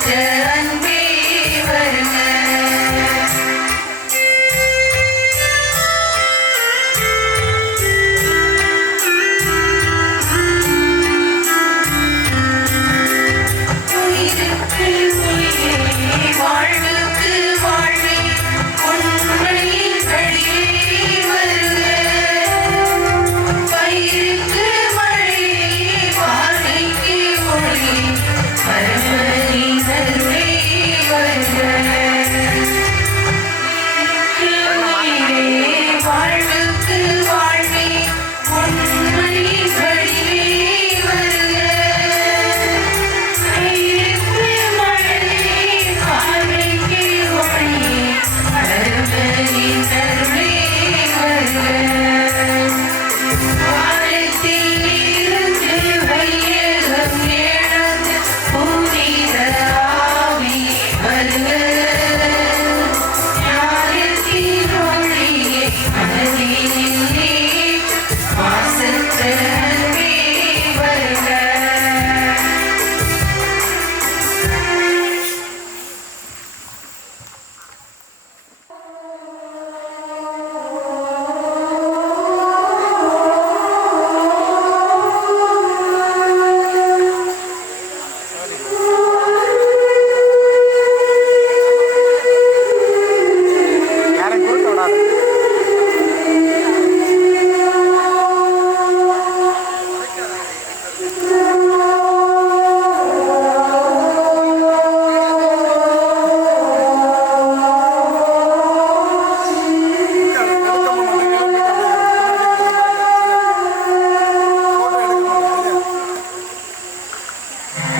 அன்பே வருக.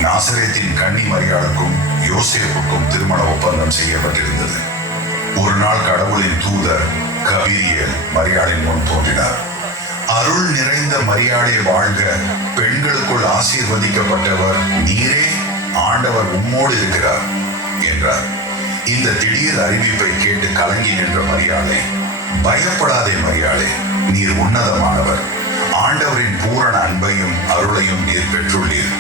நாசரேத்தின் கன்னி மரியாளுக்கும் யோசேப்புக்கும் திருமண ஒப்பந்தம் செய்யப்பட்டிருந்தது. ஒரு நாள் கடவுளின் தூதர் கபிரியேல் மரியாளின் முன் தோன்றினார். அருள் நிறைந்த மரியாளே வாழ்க, பெண்களுக்குள் ஆசீர்வதிக்கப்பட்டவர் நீரே, ஆண்டவர் உம்மோடு இருக்கிறார் என்றார். இந்த திடீர் அறிவிப்பை கேட்டு கலங்கி நின்ற மரியாளே, பயப்படாதே மரியாளே, நீர் உன்னதமானவர், ஆண்டவரின் பூரண அன்பையும் அருளையும் நீர் பெற்றுள்ளீர்.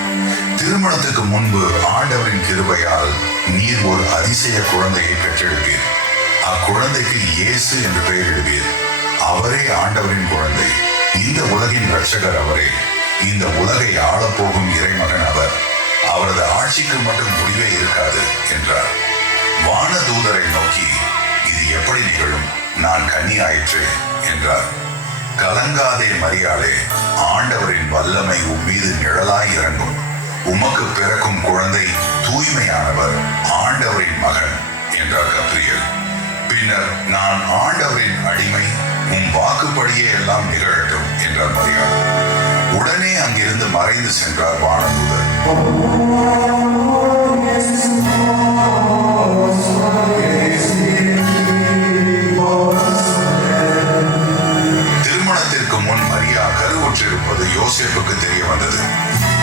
திருமணத்துக்கு முன்பு ஆண்டவரின் கிருபையால் நீர் ஒரு அதிசய குழந்தையை பெற்றெடுப்பீர். அக்குழந்தைக்கு இயேசு என்று பெயரிடுவீர். அவரே ஆண்டவரின் குழந்தை, இந்த உலகின் இரட்சகர் அவரே. இந்த உலகை ஆளப்போகும் இறைமகன் அவர். அவரது ஆட்சிக்கு மட்டும் முடிவே இருக்காது என்றார். வானதூதரை நோக்கி, இது எப்படி நிகழும், நான் கன்னியாயிற்றே என்றார். கலங்காதே மரியாளே, ஆண்டவரின் வல்லமை உம்மீது நிழலாய் இறங்கும். உமக்கு பிறக்கும் குழந்தை தூய்மையானவர், ஆண்டவரின் மகன் என்றார் கபிரியேல். பின்னர், நான் ஆண்டவரின் அடிமை, உம் வாக்குப்படியே எல்லாம் நிகழட்டும் என்றார் மரியாள். உடனே அங்கிருந்து மறைந்து சென்றார் வானதூதர். திருமணத்திற்கு முன் மரியா கருவுற்றிருப்பது யோசேப்புக்கு தெரிய வந்தது.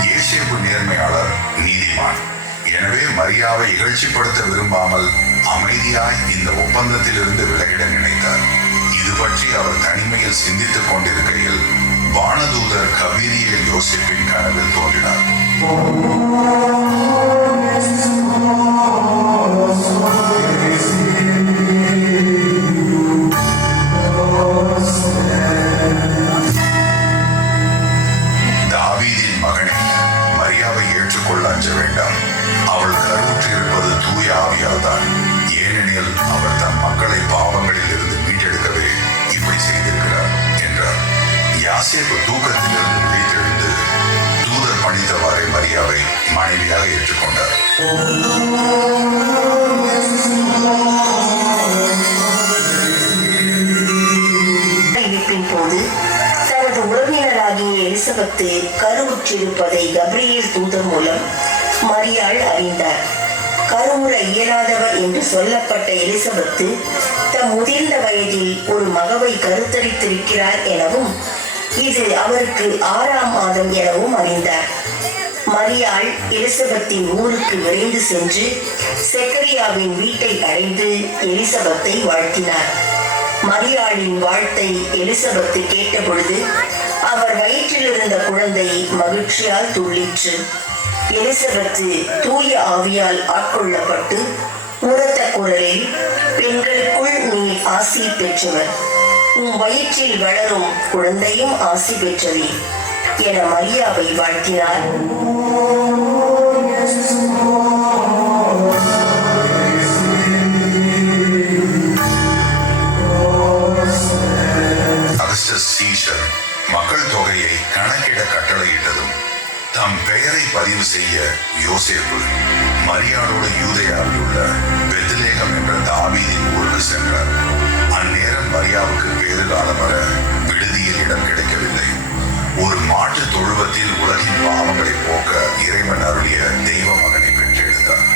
யோசேப்பு நேர்மையாளர், நீதிமான். எனவே மரியாவை இகழ்ச்சிப்படுத்த விரும்பாமல் அமைதியாய் இந்த ஒப்பந்தத்திலிருந்து விலகிட நினைத்தார். இது பற்றி அவர் தனிமையில் சிந்தித்துக் கொண்டிருக்கையில் வானதூதர் கபிரியேல் யோசேப்பின் கனவில் தோன்றினார். தாவீதின் மகனே, மரியாவை ஏற்றுக்கொள்ள அஞ்ச வேண்டாம். அவள் கருவுற்றிருப்பது தூய ஆவியால் தான். ஏனெனில் அவர் தம் மக்களை பாவங்களில் இருந்து மீட்டெடுக்கவே இப்படி செய்திருக்கிறார் என்றார். யாசேப்பு தூக்கத்திலிருந்து விழித்தெழுந்து தூதர் பணித்தவாறே மரியாவை மனைவியாக ஏற்றுக்கொண்டார். போது தனது உறவினராகிய எலிசபெத்து கருவுற்றிருப்பதை கபிரியேல் தூதர் மூலம் மரியாள் அறிந்தார். கருவுற இயலாதவர் என்று சொல்லப்பட்ட எலிசபெத்து தம் முதிர்ந்த வயதில் ஒரு மகவை கருத்தரித்திருக்கிறார் எனவும் இது அவருக்கு 6ஆம் மாதம் எனவும் அறிந்தார். மரியாள் எலிசபெத்தின் ஊருக்கு விரைந்து சென்று செக்கரியாவின் வீட்டை அடைந்து எலிசபெத்தை வாழ்த்தினார். மரியாளின் வாழ்த்தை எலிசபெத்து கேட்டபொழுது அவர் வயிற்றில் இருந்த குழந்தை மகிழ்ச்சியால் துள்ளிற்று. எலிசபெத்து தூய ஆவியால் ஆட்கொள்ளப்பட்டு உரத்த குரலில், பெண்களுக்குள் நீ ஆசி பெற்றவர், உன் வயிற்றில் வளரும் குழந்தையும் ஆசி பெற்றதே என மரியாவை வாழ்த்தினார். சீஷர் மக்கள் தொகையை கணக்கிட கட்டளையிட்டதும் தம் பெயரை பதிவு செய்ய யோசேப்பு மரியாளோடு யூதேயாவில் உள்ள பெத்லேகம் என்ற தாவீதின் ஊருக்கு சென்றார். அந்நேரம் மரியாவுக்கு பேறுகாலம் வர விடுதியில் இடம் கிடைக்கவில்லை. ஒரு மாட்டு தொழுவத்தில் உலகின் பாவங்களை போக்க இறைவன் அருளிய தெய்வ மகனை பெற்றெடுத்தார்.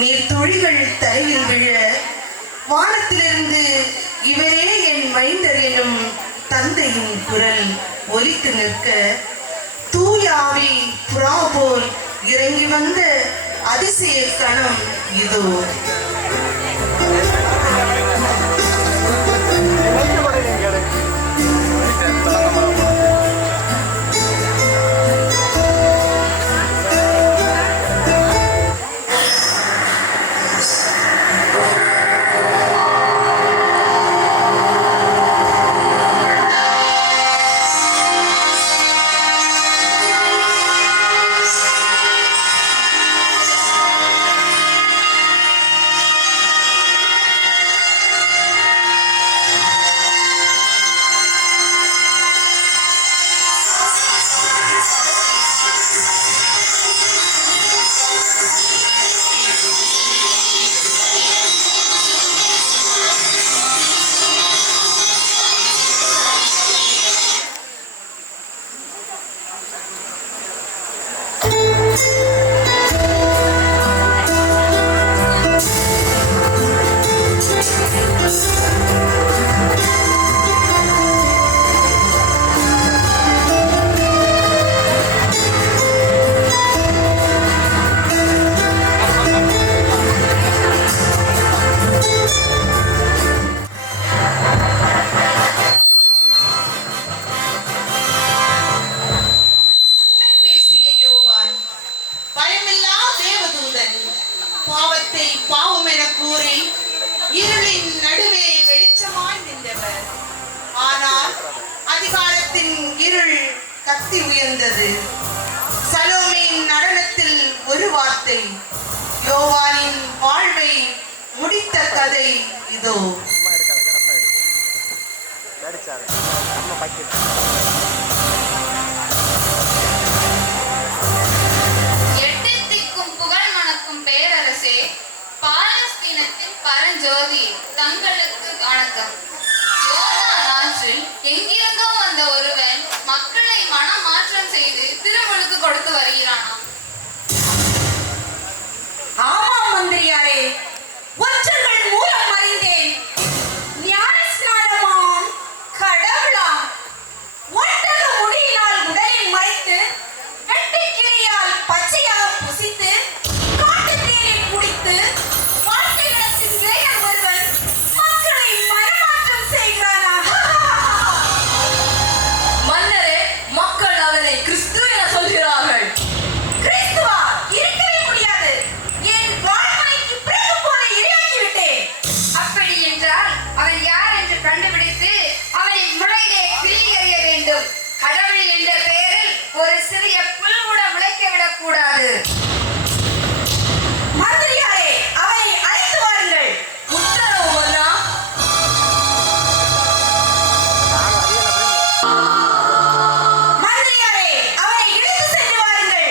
நீர் துளிகள் தரையில் விழ வானத்திலிருந்து இவரே என் மைந்தர் எனும் தந்தையின் குரல் ஒலித்து நிற்க, தூயாவி புறா போல் இறங்கி வந்த அதிசய கணம் இதோ. இருள் கத்தி உயர்ந்தது. சலோமின் நடனத்தில் ஒரு வார்த்தை, யோவானின் வாழ்வை முடித்த கதை இதோ. எட்டு திக்கும் புகழ் மணக்கும் பேரரசே, பாலஸ்தீனத்தின் பரஞ்சோதி, தங்களுக்கு வணக்கம். யோர்தான் ஆற்றில் எங்கிருந்தோ வந்த ஒருவன் மக்களை மனமாற்றம் செய்து திருமுழுக்கு கொடுத்து வருகிறானாம். ஆமாம் மந்திரியாரே, ஒற்றர்கள் மூலம் அறிந்தேன். ஞான ஸ்நானமாம், கடவுளாம், ஒட்டக முடியினால் உடலில் மறைத்து, வெட்டுக்கிளியால் பச்சையாக புசித்து, காட்டுத் தேனில் குடித்து, வாழ்க்கை நடத்தும் இளைஞன் ஒருவன் மக்களை மனமாற்றம் செய்கிறானா? மன்னரே, மக்கள் அவரை கிறிஸ்து என சொல்கிறார்கள். கிறிஸ்துவா? இருக்கவே முடியாது. என் வாழ்க்கைக்கு பிறகு போல இரையாகிவிட்டேன். அப்படி என்றால் அவன் யார் என்று கண்டுபிடித்து அவனின் முளையிலே கிள்ளி எறிய வேண்டும். கடவுள் என்ற பெயரில் ஒரு சிறிய புல் கூட முளைக்க விடக்கூடாது. மந்திரியாரே, அவனை அழைத்து வாருங்கள். உத்தரவு மன்னா. மந்திரியாரே, அவனை இழுத்து சென்று வாருங்கள்.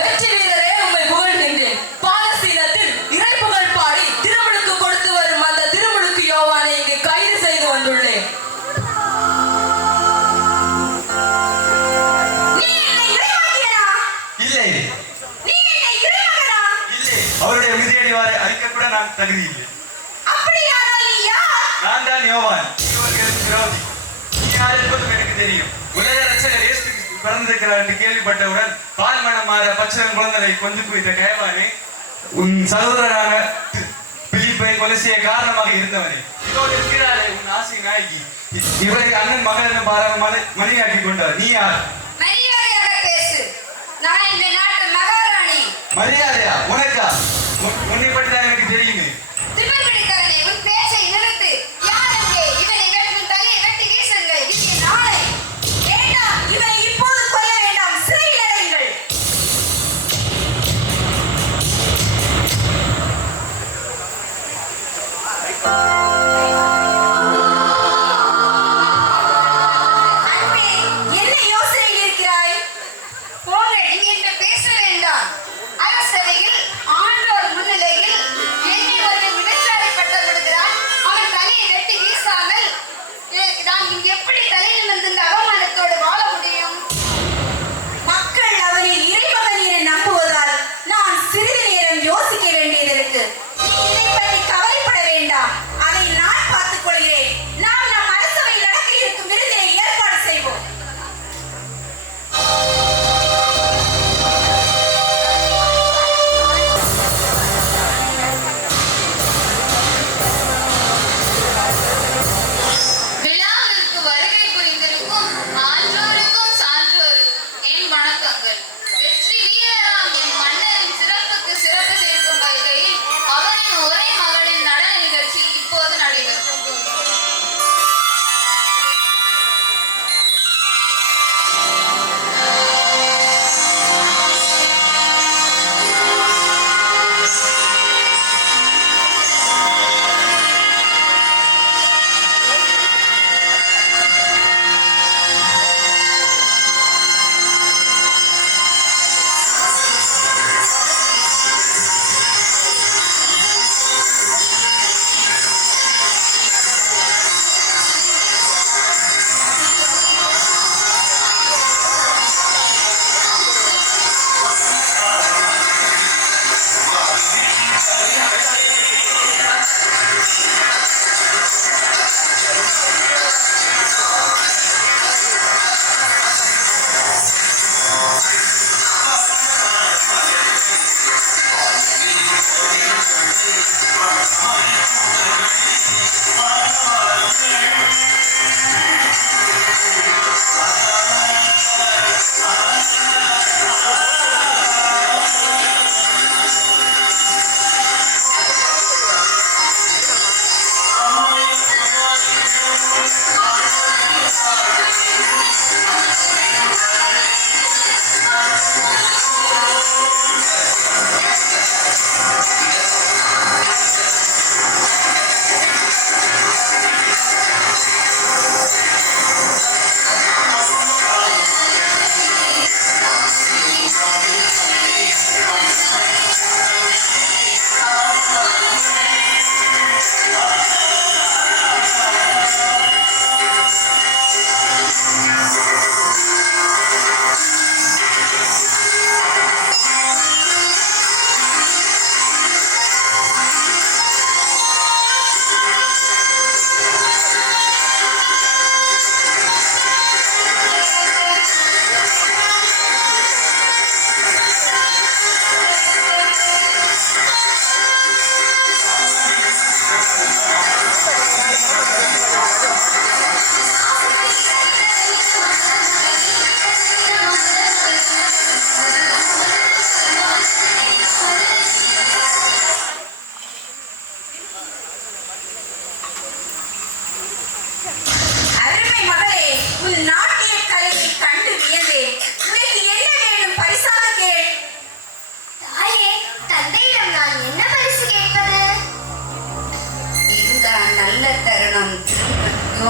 வெற்றி வீரரே, உம்மை புகழ்கின்றேன். பாலஸ்தீனத்தில் இறைப்புகழ் பாடி திருமுழுக்கு கொடுத்து வரும் அந்த திருமுழுக்கு யோவானை இங்கு கைது செய்து வந்துள்ளேன். நீ என்னை இறைவாக்கியனா? இல்லை நீ என்னை இறைமகனா? இல்லை, அவருடைய மிதியடி வாரை அழிக்க கூட நான் தகுதி இல்லை. அப்படியானால் நீ யார்? நான் தான் யோவான், இவருக்கு எனக்கு விரோதி. நீ யார் என்பதும் எனக்கு தெரியும். உலக ரட்சகர் இயேசு கிறிஸ்து பிறந்திருக்கிறார் என்று கேள்விப்பட்டவுடன் பால் மனம் மாற பச்சிளம் குழந்தையை கொண்டு குவித்த கயவானே, உன் சகோதரனான பிலிப்பை கொலை செய்ய காரணமாக இருந்தவனே, இதோ இருக்கிறாரே உன் ஆசை நாயகி. இவரை அண்ணன் மகள் என பாராமல் மணியாக்கி கொண்டார். நீ யார்? மரியாதையாக பேசு. நான் இந்த நாட்டு மகாராணி. மரியாதையா? உனக்கா? உன்னை பற்றி தான் எனக்கு தெரியுமே. திமிர்பிடிக்காதே, உன் பேச்சை நிறுத்து. யார் அங்கே? இவனை வெட்டும் தலையை வெட்டி வீசுங்கள். இது என் ஆணை. வேண்டாம், இவனை இப்போது கொல்ல வேண்டாம். சிறையில் அடையுங்கள். அன்பே, என்ன யோசனையில் இருக்கிறாய்? போங்கள், இங்கிருந்து பேச வேண்டாம். அரசவையில் ஆண்டோர் முன்னிலையில்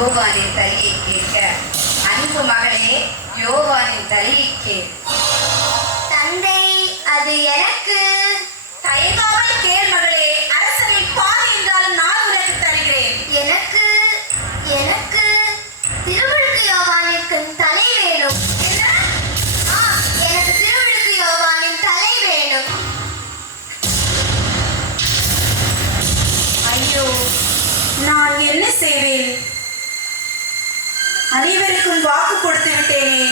யோவானின் தலையை கேட்க. அன்பு மகளே, யோவானின் தலையை கேள். தந்தை, அது எனக்கு. தயங்காமல் கேள் மகளே. அரசனின் பாதி என்றாலும் நான் உனக்கு தருகிறேன். எனக்கு எனக்கு திருமுழுக்கு யோவானுக்கு தலை வேணும். என்ன? எனக்கு திருமுழுக்கு யோவானின் தலை வேணும். ஐயோ, நான் என்ன செய்வேன்? அனைவருக்கும் வாக்கு கொடுத்து விட்டேனே.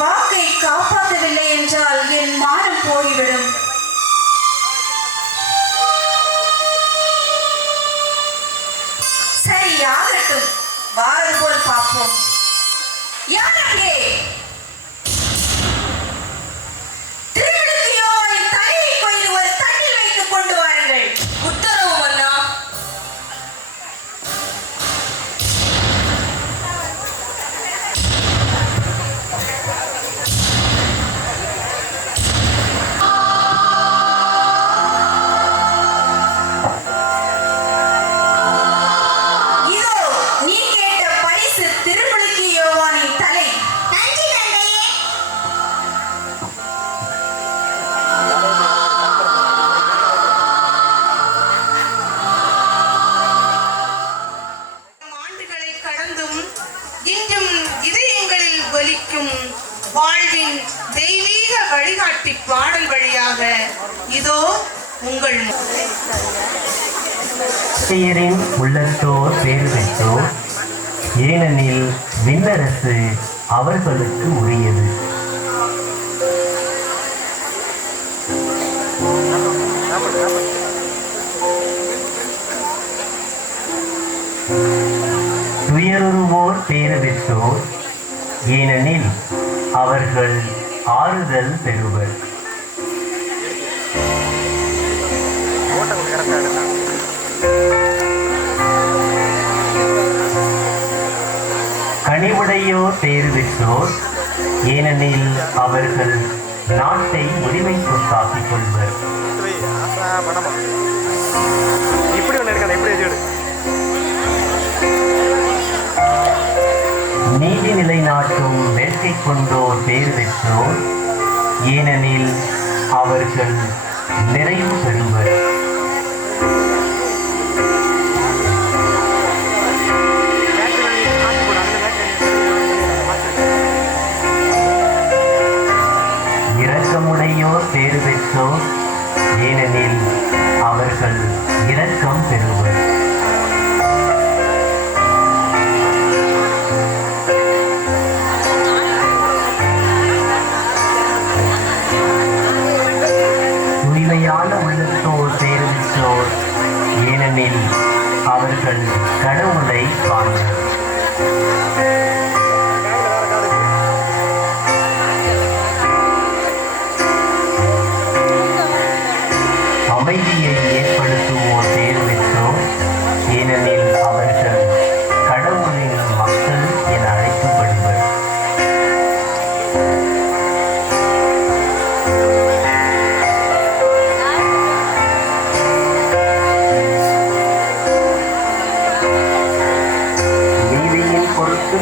வாக்கை காப்பாற்றவில்லை என்றால் என் மானம் போய்விடும். சரி, ஆகட்டும். வாரம் போல் பார்ப்போம். யார் அங்கே? திருமுழுக்கு யோவானின் தலையை கொய்து ஒரு தட்டில் வைத்து கொண்டு வாருங்கள். உத்தரவு மன்னா. இதோ நீ கேட்ட பரிசு, திருமுழுக்கு யோவானின் தலை. நன்றி தந்தையே. ஆண்டுகளை கடந்தும் இன்றும் இதயங்களில் ஒலிக்கும் வாழ்வின் தெய்வீக வழிகாட்டி பாடல் வழியாக இதோ உங்கள் பேரின் உள்ளத்தோர் பேறு பெற்றோர், ஏனெனில் விண்ணரசு அவர்களுக்கு உரியது. துயருவோர் பேறு பெற்றோர், ஏனெனில் அவர்கள் ஆறுதல் பெறுவர். கனிவுடையோர் பேறு பெற்றோர், ஏனெனில் அவர்கள் நாட்டை உரிமை சொத்தாக்கிக் கொள்வர். நீதி நிலைநாட்டும் வேட்கை கொண்டோர் பேறு பெற்றோர், ஏனெனில் அவர்கள் நிறைவு பெறுவர். இரக்கமுடையோர் பேறு பெற்றோர், ஏனெனில் அவர்கள் இரக்கம் பெறுவர். தூய்மையான உள்ளத்தோர் பேறு பெற்றோர், ஏனெனில் அவர்கள் கடவுளை காண்பர். அமைதியை ஏற்படுத்துவோர் பேறு பெற்றோர், ஏனெனில் அவர்கள் கடவுளின் மக்கள் என அழைக்கப்படுவர். நீதியின் பொருட்டு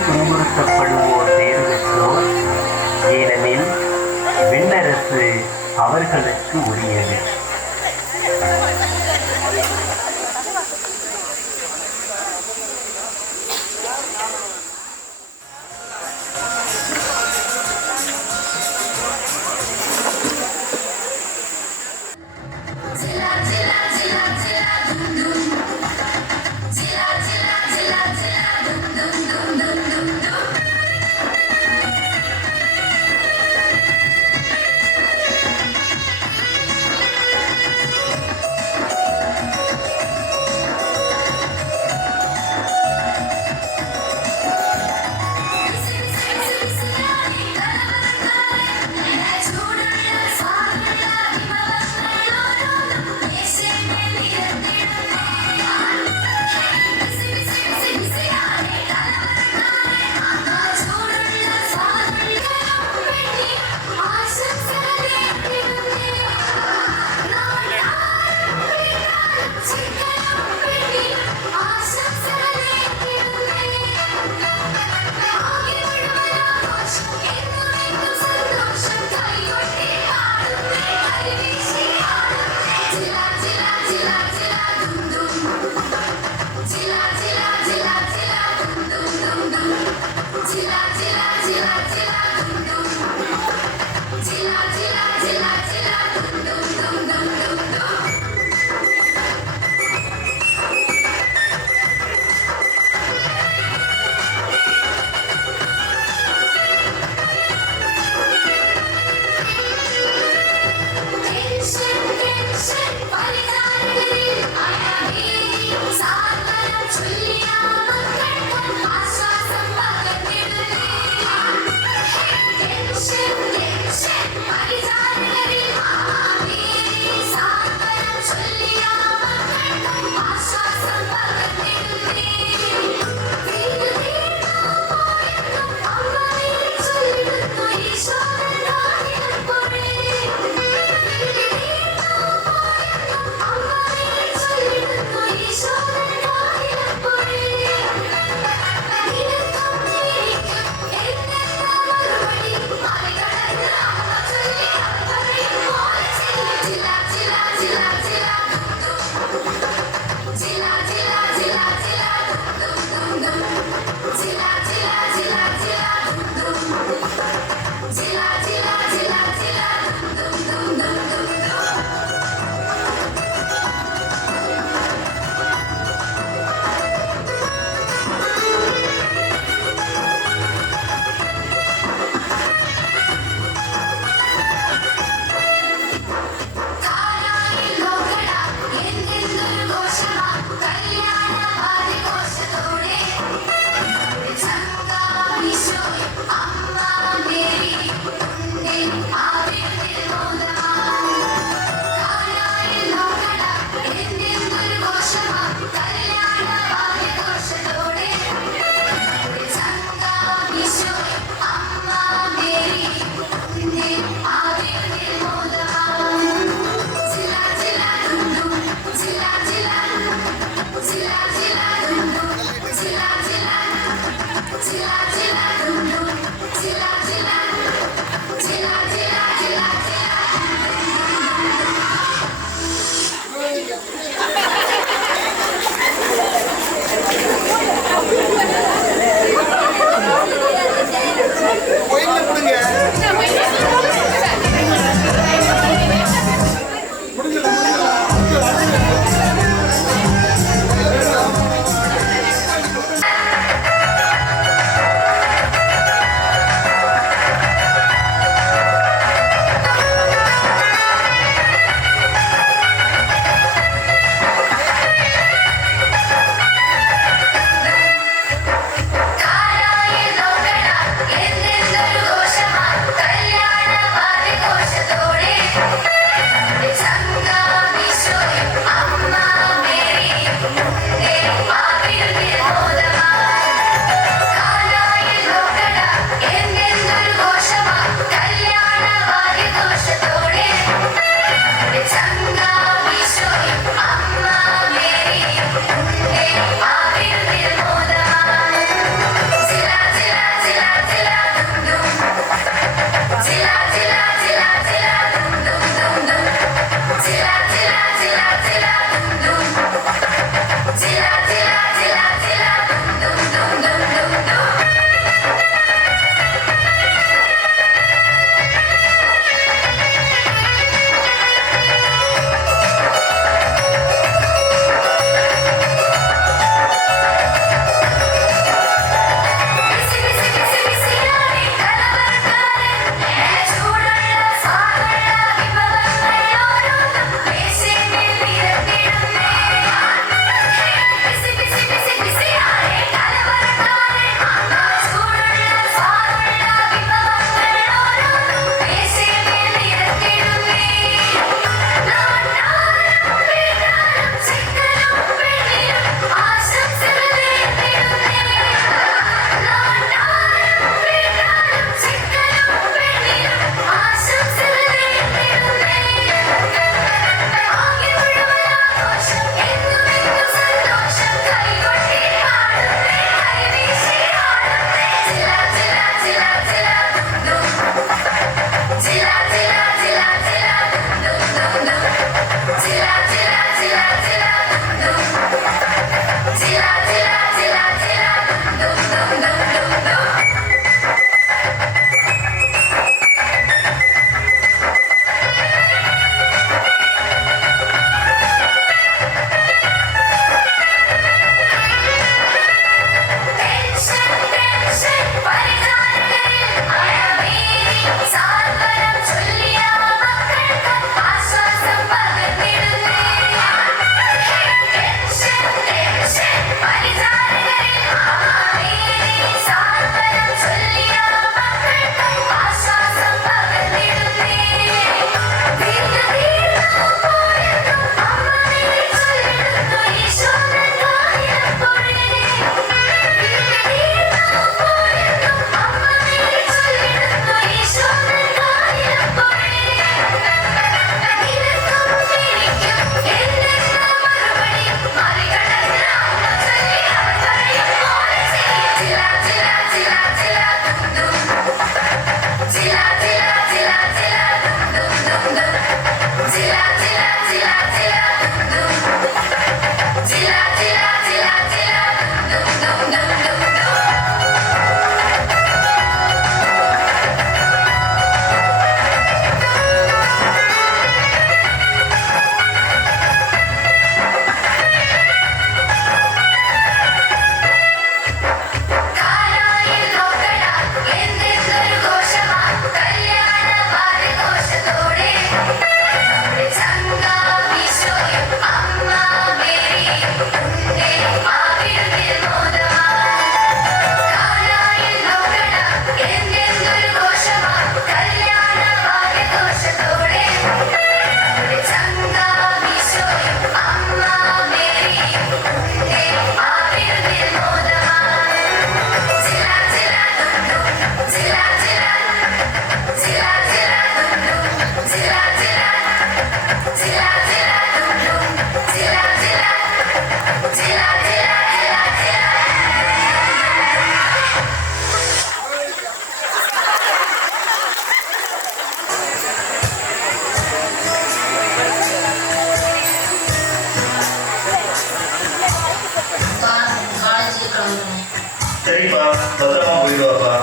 சரிப்பா, பத்திரமா போயிடுவாப்பா.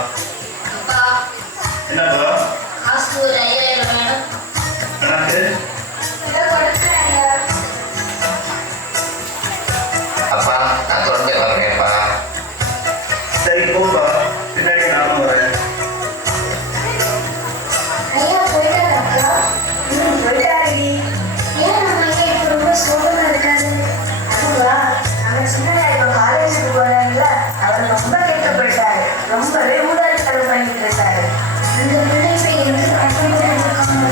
அப்பா என்னப்பா காசு ஒரு 5000 வேணும். கணக்கு? இதை கொடுக்குறேங்க. அப்பா நான் தொடர்ந்து வரேன்ப்பா. சரி போப்பா, பின்னாடி நானும் வரேன். ஐயா போயிட்டாரா? போயிட்டாரி. ஏன் நம்ம ஐயா இப்போ ரொம்ப சோகமா இருக்காரு? அதுவா, நம்ம சின்னதா இப்போ காலேஜுக்கு போறாங்கல்ல, அவர் ரொம்ப கேட்கப்பட்டாரு. ரொம்பவே ஊடாரித்தனம் பண்ணிட்டு இருக்காரு. அந்த பிள்ளை போய் எந்த கஷ்டப்பட்டு இருக்காங்க.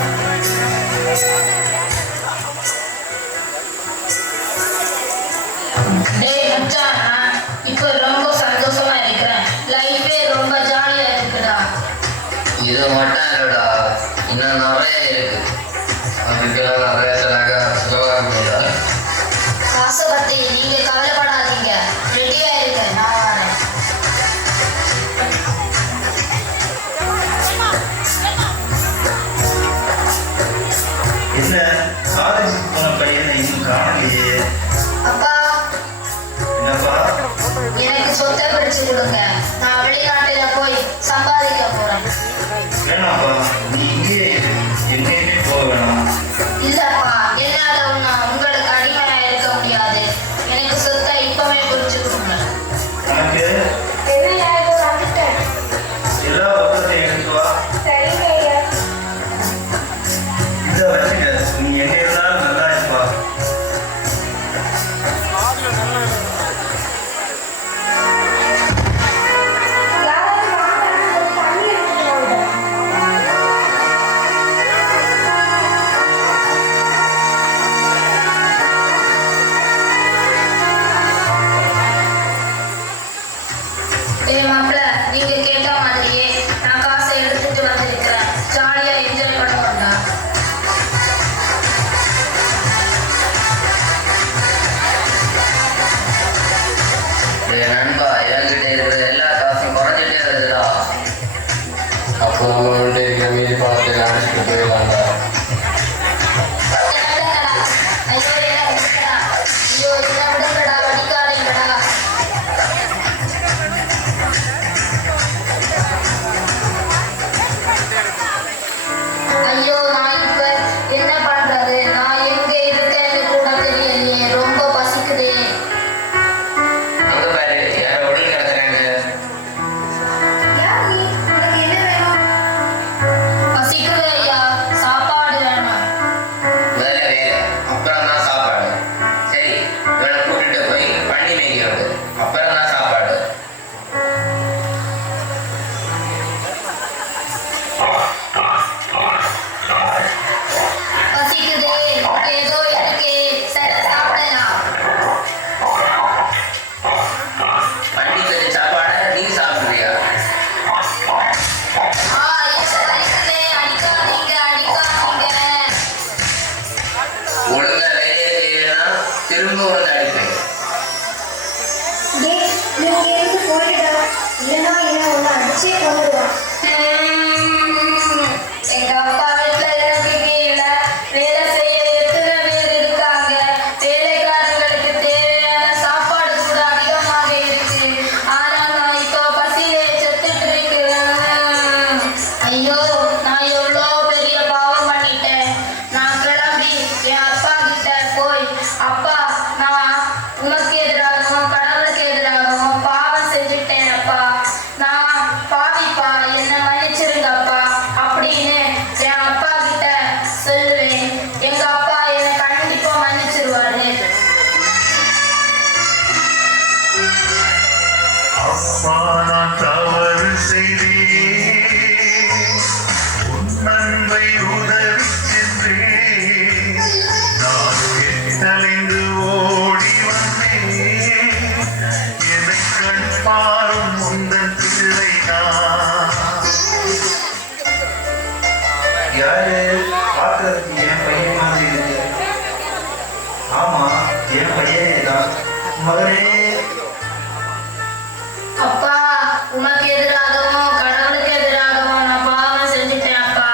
டேய் மச்சான், நான் இப்போ ரொம்ப சந்தோஷமா இருக்கிறேன். லைஃபே ரொம்ப ஜாலியா இருக்குடா. இது மட்டும் இல்லடா, இன்னும் நிறைய இருக்கு. அதுக்கெல்லாம் நிறைய சொன்னாக்க சுகமாக இருக்கும்டா. காசை பத்தி நீங்க கவலைப்படாதீங்க. ரெடியா இருங்க, நான் வரேன். என்ன காலேஜுக்கு போன பையனை இன்னும் காணலையே? அப்பா என்னப்பா? எனக்கு சொத்தை பிடிச்சு கொடுங்க. நான் வெளிநாட்டுல போய் சம்பாதிக்க போறேன். வேணாப்பா, நீ இங்கேயே இரு. எங்கேயுமே போக வேணாம். இல்லப்பா, என்னால உங்களுக்கு அடிமையா இருக்க முடியாது. எனக்கு சொத்தை இப்பவே பிடிச்சு கொடுங்க. கணக்கு? என்னையா இது வந்துட்டேன். எல்லா பத்திரத்தையும் எடுத்து வா. சரிங்க ஐயா. இதை வச்சுக்க, நீ எங்க இருந்தாலும் நல்லா இருப்பா. ஏய் மாப்பிள்ள, நீங்க கேட்ட மாதிரியே நான் காசை எடுத்துட்டு வந்திருக்கிறேன். ஜாலியா என்ஜாய் பண்ணுவோம்டா. என் நண்பா, என்கிட்ட இருக்கிற எல்லா காசும் குறைஞ்சிட்டே வருதுடா. அப்போ நம்மகிட்ட இருக்கிற மீதி பணத்தை அடிச்சுட்டு போயிடலாம்டா. ஐயோ என்ன விடுங்கடா. ஐயோ என்ன விடுங்கடா, அடிக்காதீங்கடா. ஐயோ நான் இப்ப என்ன பண்றது? நான் எங்க இருக்கேன்னு கூட தெரியலையே. ரொம்ப பசிக்குதே. அங்க பாரு, யாரோ ஒழுங்கு கிடக்குறாங்க. யார் நீ? உனக்கு என்ன வேணும்? பசிக்குது ஐயா, சாப்பாடு வேணும். முதல்ல வேலை, அப்புறம் தான் சாப்பாடு. சரி, இவனை கூட்டிட்டு போய் பண்ணி மேய்க்கிறது, அப்புறம் தான் சாப்பாடு. பசிக்குதே, ஏதோ இருக்கு. சரி சாப்பிடலாம். பண்ணி தர சாப்பாடை நீ சாப்பிடுறியா? இப்ப வலிக்குதே, அடிக்காதீங்க அடிக்காதீங்க. ஒழுங்கா வேலையை செய்யலைன்னா திரும்ப வந்து அடிப்பேன். டேய், நீ இங்க இருந்து போயிடுடா. இல்லைன்னா என்ன ஒன்று அடிச்சே கொண்டுடுவான். எங்க அப்பா வீட்டுல எனக்கு கீழே வேலை செய்ய எத்தனை பேர் இருக்காங்க. வேலைக்காரங்களுக்கு தேவையான சாப்பாடு கூட அதிகமாக இருக்கு. ஆனா நான் இப்போ பசியிலே செத்துட்டு இருக்கிறேன். ஐயோ, நான் எவ்வளோ பெரிய பாவம் பண்ணிட்டேன். நான் கிளம்பி என் அப்பா கிட்ட போய், அப்பா நான் உனக்கு எதிராகவும் கடவுளுக்கு எதிராகவும் பாவம் செஞ்சுட்டேன் அப்பா. நான் பாவிப்பா, என்ன மன்னிச்சிருங்கப்பா அப்படின்னு என் அப்பா கிட்ட சொல்லுவேன். எங்க அப்பா என்னை கண்டிப்பா மன்னிச்சிருவாரு. அப்பா நான் தவறு செய்தேன், உன் அன்பை உதவி சென்றேன். நான் கெட்டலைந்து ஓடி வந்தேன், என்னை கண் பாரும் முந்தன் பிள்ளை நான். யாரு? பார்க்கறதுக்கு என் பையன் மாதிரி இருக்கு. ஆமா, என் பையனே தான். மகனே, அப்பா, உனக்கு எதிராகவும் கடவுளுக்கு எதிராகவும் நான் பாவம் செஞ்சுட்டேன் அப்பா.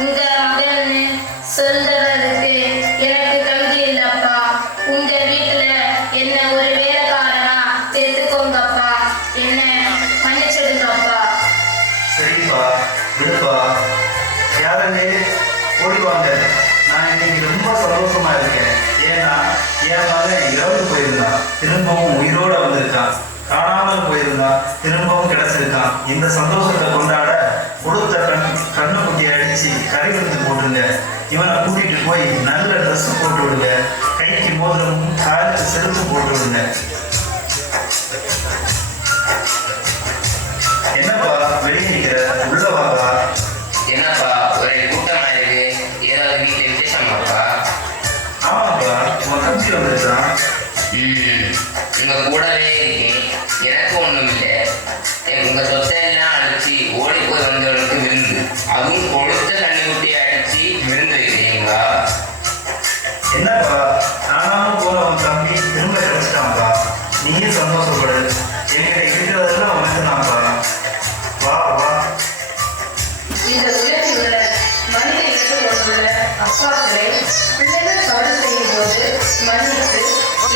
உங்க மகன்னு சொல்றதுக்கு எனக்கு தகுதி இல்லப்பா. உங்க வீட்டுல என்ன ஒரு வேலைக்காரனா சேர்த்துக்கோங்கப்பா. என்ன என் மகன் இறந்து போயிருந்தான், திரும்பவும் உயிரோட வந்திருக்கான். காணாமல் போயிருந்தான், திரும்பவும் கிடைச்சிருக்கான். இந்த சந்தோஷத்தை கொண்டாட கொடுத்த கண்ணுக்குட்டி அடிச்சு கறி விருந்து போட்டுருங்க. இவனை கூட்டிட்டு போய் நல்ல ட்ரெஸ் போட்டு விடுங்க. கைக்கு மோதிரமும் காலுக்கு செருப்பு போட்டு விடுங்க. என்னப்பா வெளியே நிற்கிற, உள்ள வாப்பா. என்னப்பா ஒரே கூட்டமா இருக்கு, ஏதாவது வீட்டுல விசேஷமாப்பா? ஆமாப்பா, உன் தம்பி வந்துருக்கான். உங்க கூடவே இருக்கேன், எனக்கு ஒண்ணும் இல்லை. உங்க சொத்தையெல்லாம் அடிச்சு ஓடி போய் வந்தவனுக்கு விருந்து, அதுவும் கொளுத்த கண்ணுக்குட்டி அடிச்சு விருந்து வைக்கிறீங்களா? என்னப்பா காணாம போன உன் தம்பி திரும்ப கிடைச்சிட்டான்ப்பா. நீயும் சந்தோஷப்படு. என்கிட்ட இருக்கிறதெல்லாம் உனக்கு தான்ப்பா. வா வா. இந்த உலகில் உள்ள மனித இனத்தில் கொண்டுள்ள அப்பாக்களை பிள்ளைகள் தவறு செய்யும் போது மன்னித்து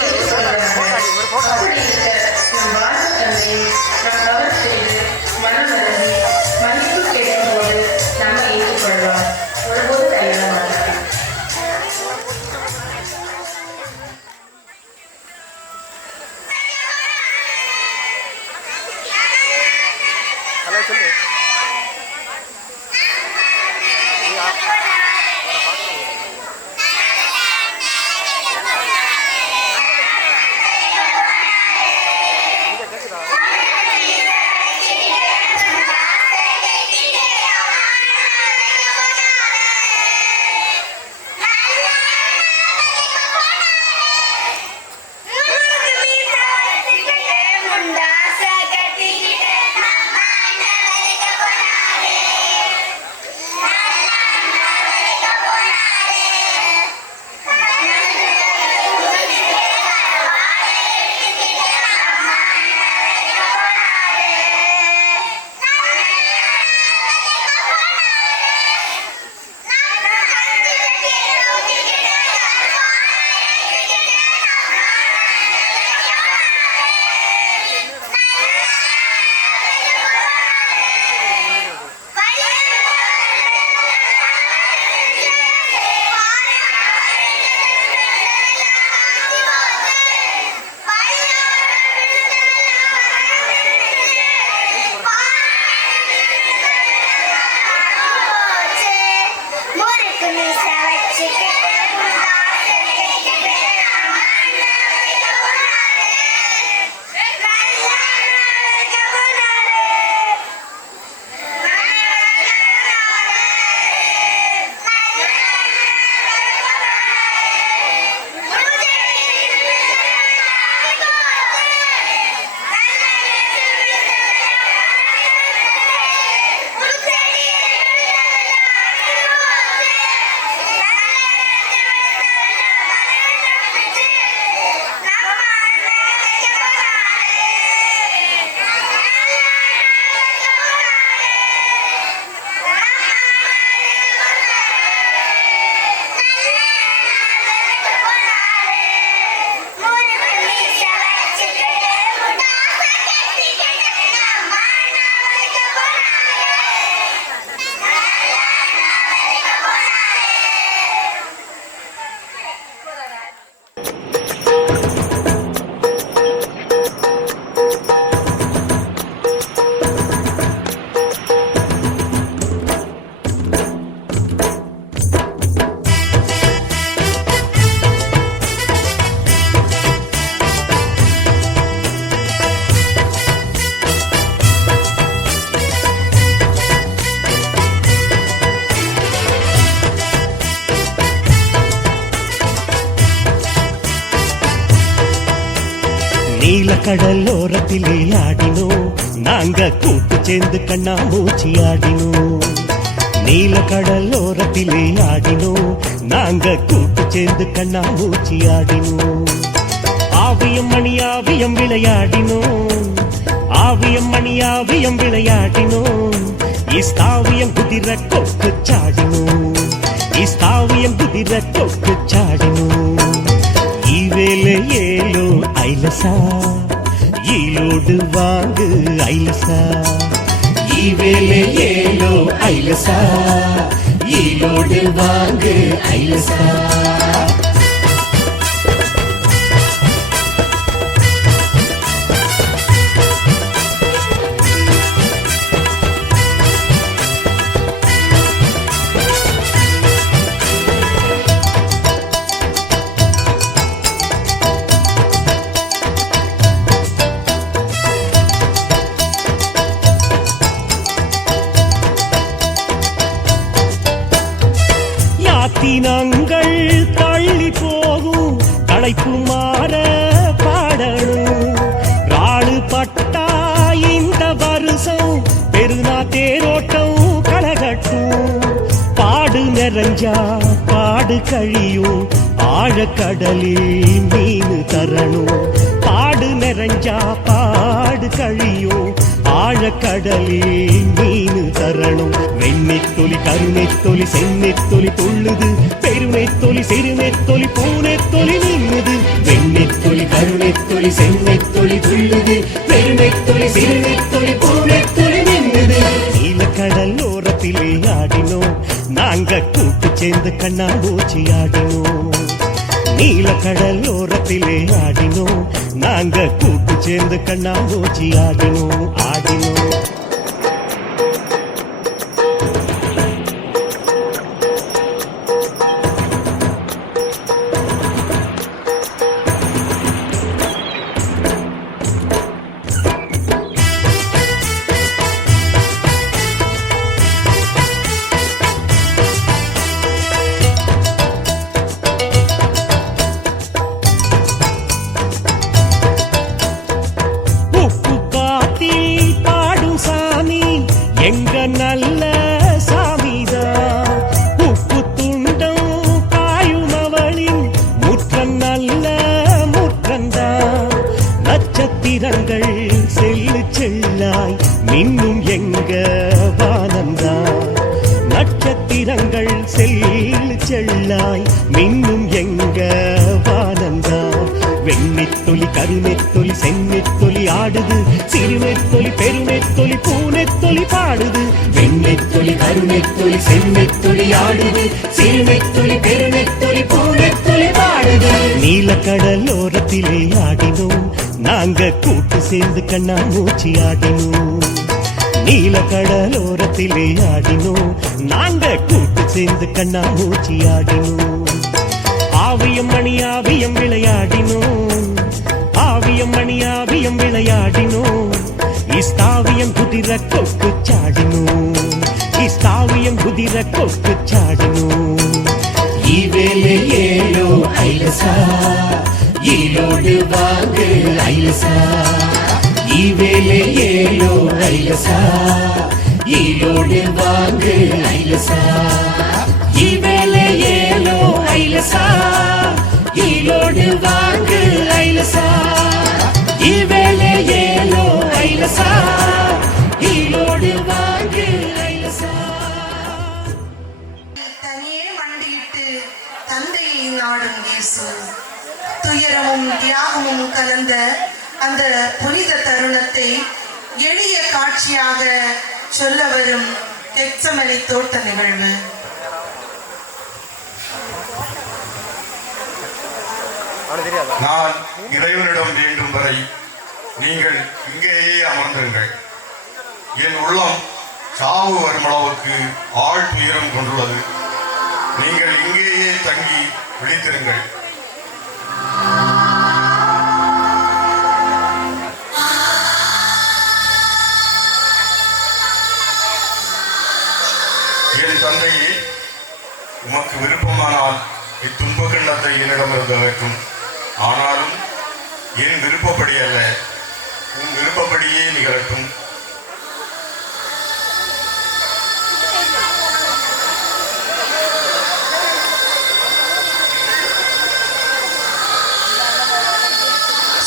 ஏற்றுக்கொள்கிறார்கள். அப்படி இருக்க நம் வாழ்வு தந்தை நாம் தவறு செய்து மனம் வருந்தி மன்னிப்பு கேட்கும் போது நம்மை ஏற்றுக்கொள்வார், ஒருபோது கைவிட மாட்டார். கடலோரத்திலே ஆடினோம், நாங்க கூட்டு சேர்ந்து கண்ணாமூச்சி ஆடினோம். நீல கடலோரத்திலே ஆடினோம், நாங்க கூட்டு சேர்ந்து கண்ணாமூச்சி ஆடினோம். ஆவியம் மணியாவியம் விளையாடினோம், ஆவியம் மணியாவியம் விளையாடினோம். இஸ்தாவியம் குதிர கொக்கு சாடினோம், இஸ்தாவியம் குதிர கொக்கு சாடினோம். ஈவேலே ஏலோ ஐலசா, ஈலோடு வாங்கு ஐலசா. ஈவேலே ஏலோ ஐலசா, ஈலோடு வாங்கு ஐலசா. களைப்பு மாற பாடணும். ராளு பட்டா இந்த வருஷம் பெருநா தேரோட்டம் கலகட்டும். பாடு நிறைஞ்சா பாடு கழியும், ஆழக்கடலில் மீன் தரணும். பாடு நிறைஞ்சா பாடு கழியும், ஆழக்கடலில் மீன் தரணும். வெண்ணெத்தொலி கருணெத்தொலி செந்நெத்தொலி துள்ளுது, பெருநெத்தொலி சிறுநெத்தொலி பூனெத்தொலி நின்னுது. வெண்ணெத்தொலி கருணெத்தொலி செந்நெத்தொலி துள்ளுது, பெருநெத்தொலி சிறுநெத்தொலி பூனெத்தொலி நின்னுது. நீலக்கடல் ஓரத்திலே ஆடினோம், நாங்க கூட்டு சேர்ந்து கண்ணாமூச்சி ஆடினோம். நீலக்கடல் ஓரத்திலே ஆடினோம், நாங்க கூட்டு சேர்ந்து கண்ணாமூச்சி ஆடினோம் ஆடினோம். எங்க நல்ல சாமிதான் உப்பு துண்டம் காயும் அவளின் முற்றம் நல்ல முற்றந்தான். நட்சத்திரங்கள் செல்லு செல்லாய் மின்னும் எங்க வானந்தான். நட்சத்திரங்கள் செல்லு செல்லாய் மின்னும் எங்க வானந்தான். வெண்ணெத்தொலி கருநெத்தொலி செந்நெத்தொலி ஆடுது, சிறுநெத்தொலி பெருநெத்தொலி பூனெத்தொலி பாடுது. வெண்ணெத்தொலி கருநெத்தொலி செந்நெத்தொலி ஆடுது, சிறுநெத்தொலி பெருநெத்தொலி பூனெத்தொலி பாடுது. நீலக்கடல் ஓரத்திலே ஆடினோம், நாங்க கூட்டு சேர்ந்து கண்ணாமூச்சி ஆடினோம். நீலக்கடல் ஓரத்திலே ஆடினோம், நாங்க கூட்டு சேர்ந்து கண்ணாமூச்சி ஆடினோம். ஆவியம் மணியாவியம் விளையாடினோம், ஆவியம் மணியாவியம் விளையாடினோம். இஸ்தாவியம் குதிர கொக்கு சாடினோம், இஸ்தாவியம் குதிர கொக்கு சாடினோம். இவேலே ஏலோ ஐலசா ஈலோடு வாங்கு ஐலசா. இவேலே ஏலோ ஐலசா ஈலோடு வாங்கு ஐலசா. இவேலே ஏலோ ஐலசா ஈலோடு வாங்கு ஐலசா. இவேலே ஏலோ ஐலசா ஈலோடு வாங்கு ஐலசா. தனியே மண்டியிட்டு தந்தையை நாடும் இயேசு, துயரமும் தியாகமும் கலந்த அந்த புனித தருணத்தை எளிய காட்சியாக சொல்ல வரும் கெத்சமனே தோட்ட நிகழ்வு. நான் இறைவனிடம் வேண்டும் வரை நீங்கள் இங்கேயே அமர்ந்திருங்கள். என் உள்ளம் சாவு வரும் அளவுக்கு ஆழ் துயரம் கொண்டுள்ளது. நீங்கள் இங்கேயே தங்கி விழித்திருங்கள். என் தந்தையே, உமக்கு விருப்பமானால் இத்துன்ப கிண்ணத்தை என்னிடமிருந்து அகற்றும். ஆனாலும் என் விருப்பப்படி அல்ல, உன் விருப்பப்படியே நிகழட்டும்.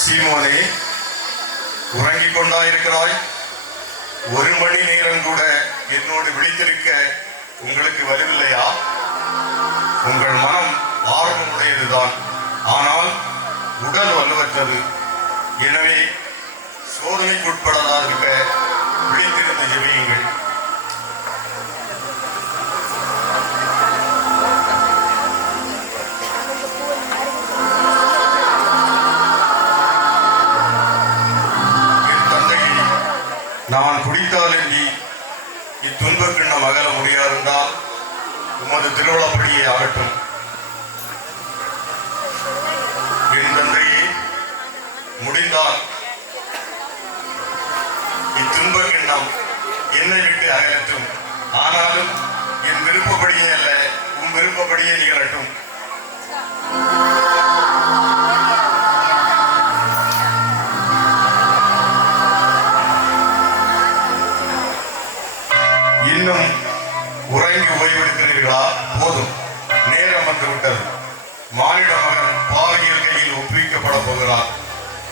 சீமோனே, உறங்கிக் கொண்டாயிருக்கிறாய்? 1 மணி நேரம் கூட என்னோடு விழித்திருக்க உங்களுக்கு வலுவில்லையா? உங்கள் மனம் ஆர்வமுடையதுதான், ஆனால் உடல் வலுவற்றது. எனவே சோதனைக்குட்படாதிருக்க விழித்திருந்து ஜெபியுங்கள். என் தந்தையை, நான் குடித்தாலின்றி இத்துன்ப கிண்ணம் அகல முடியாதென்றால் உமது திருவிழாப்படியே ஆகட்டும். என் தந்தையே, முடிந்தால் இத்துன்ப கிண்ணம் என்னை விட்டு அகலட்டும். ஆனாலும் என் விருப்பப்படியே அல்ல, உன் விருப்பப்படியே நிகழட்டும்.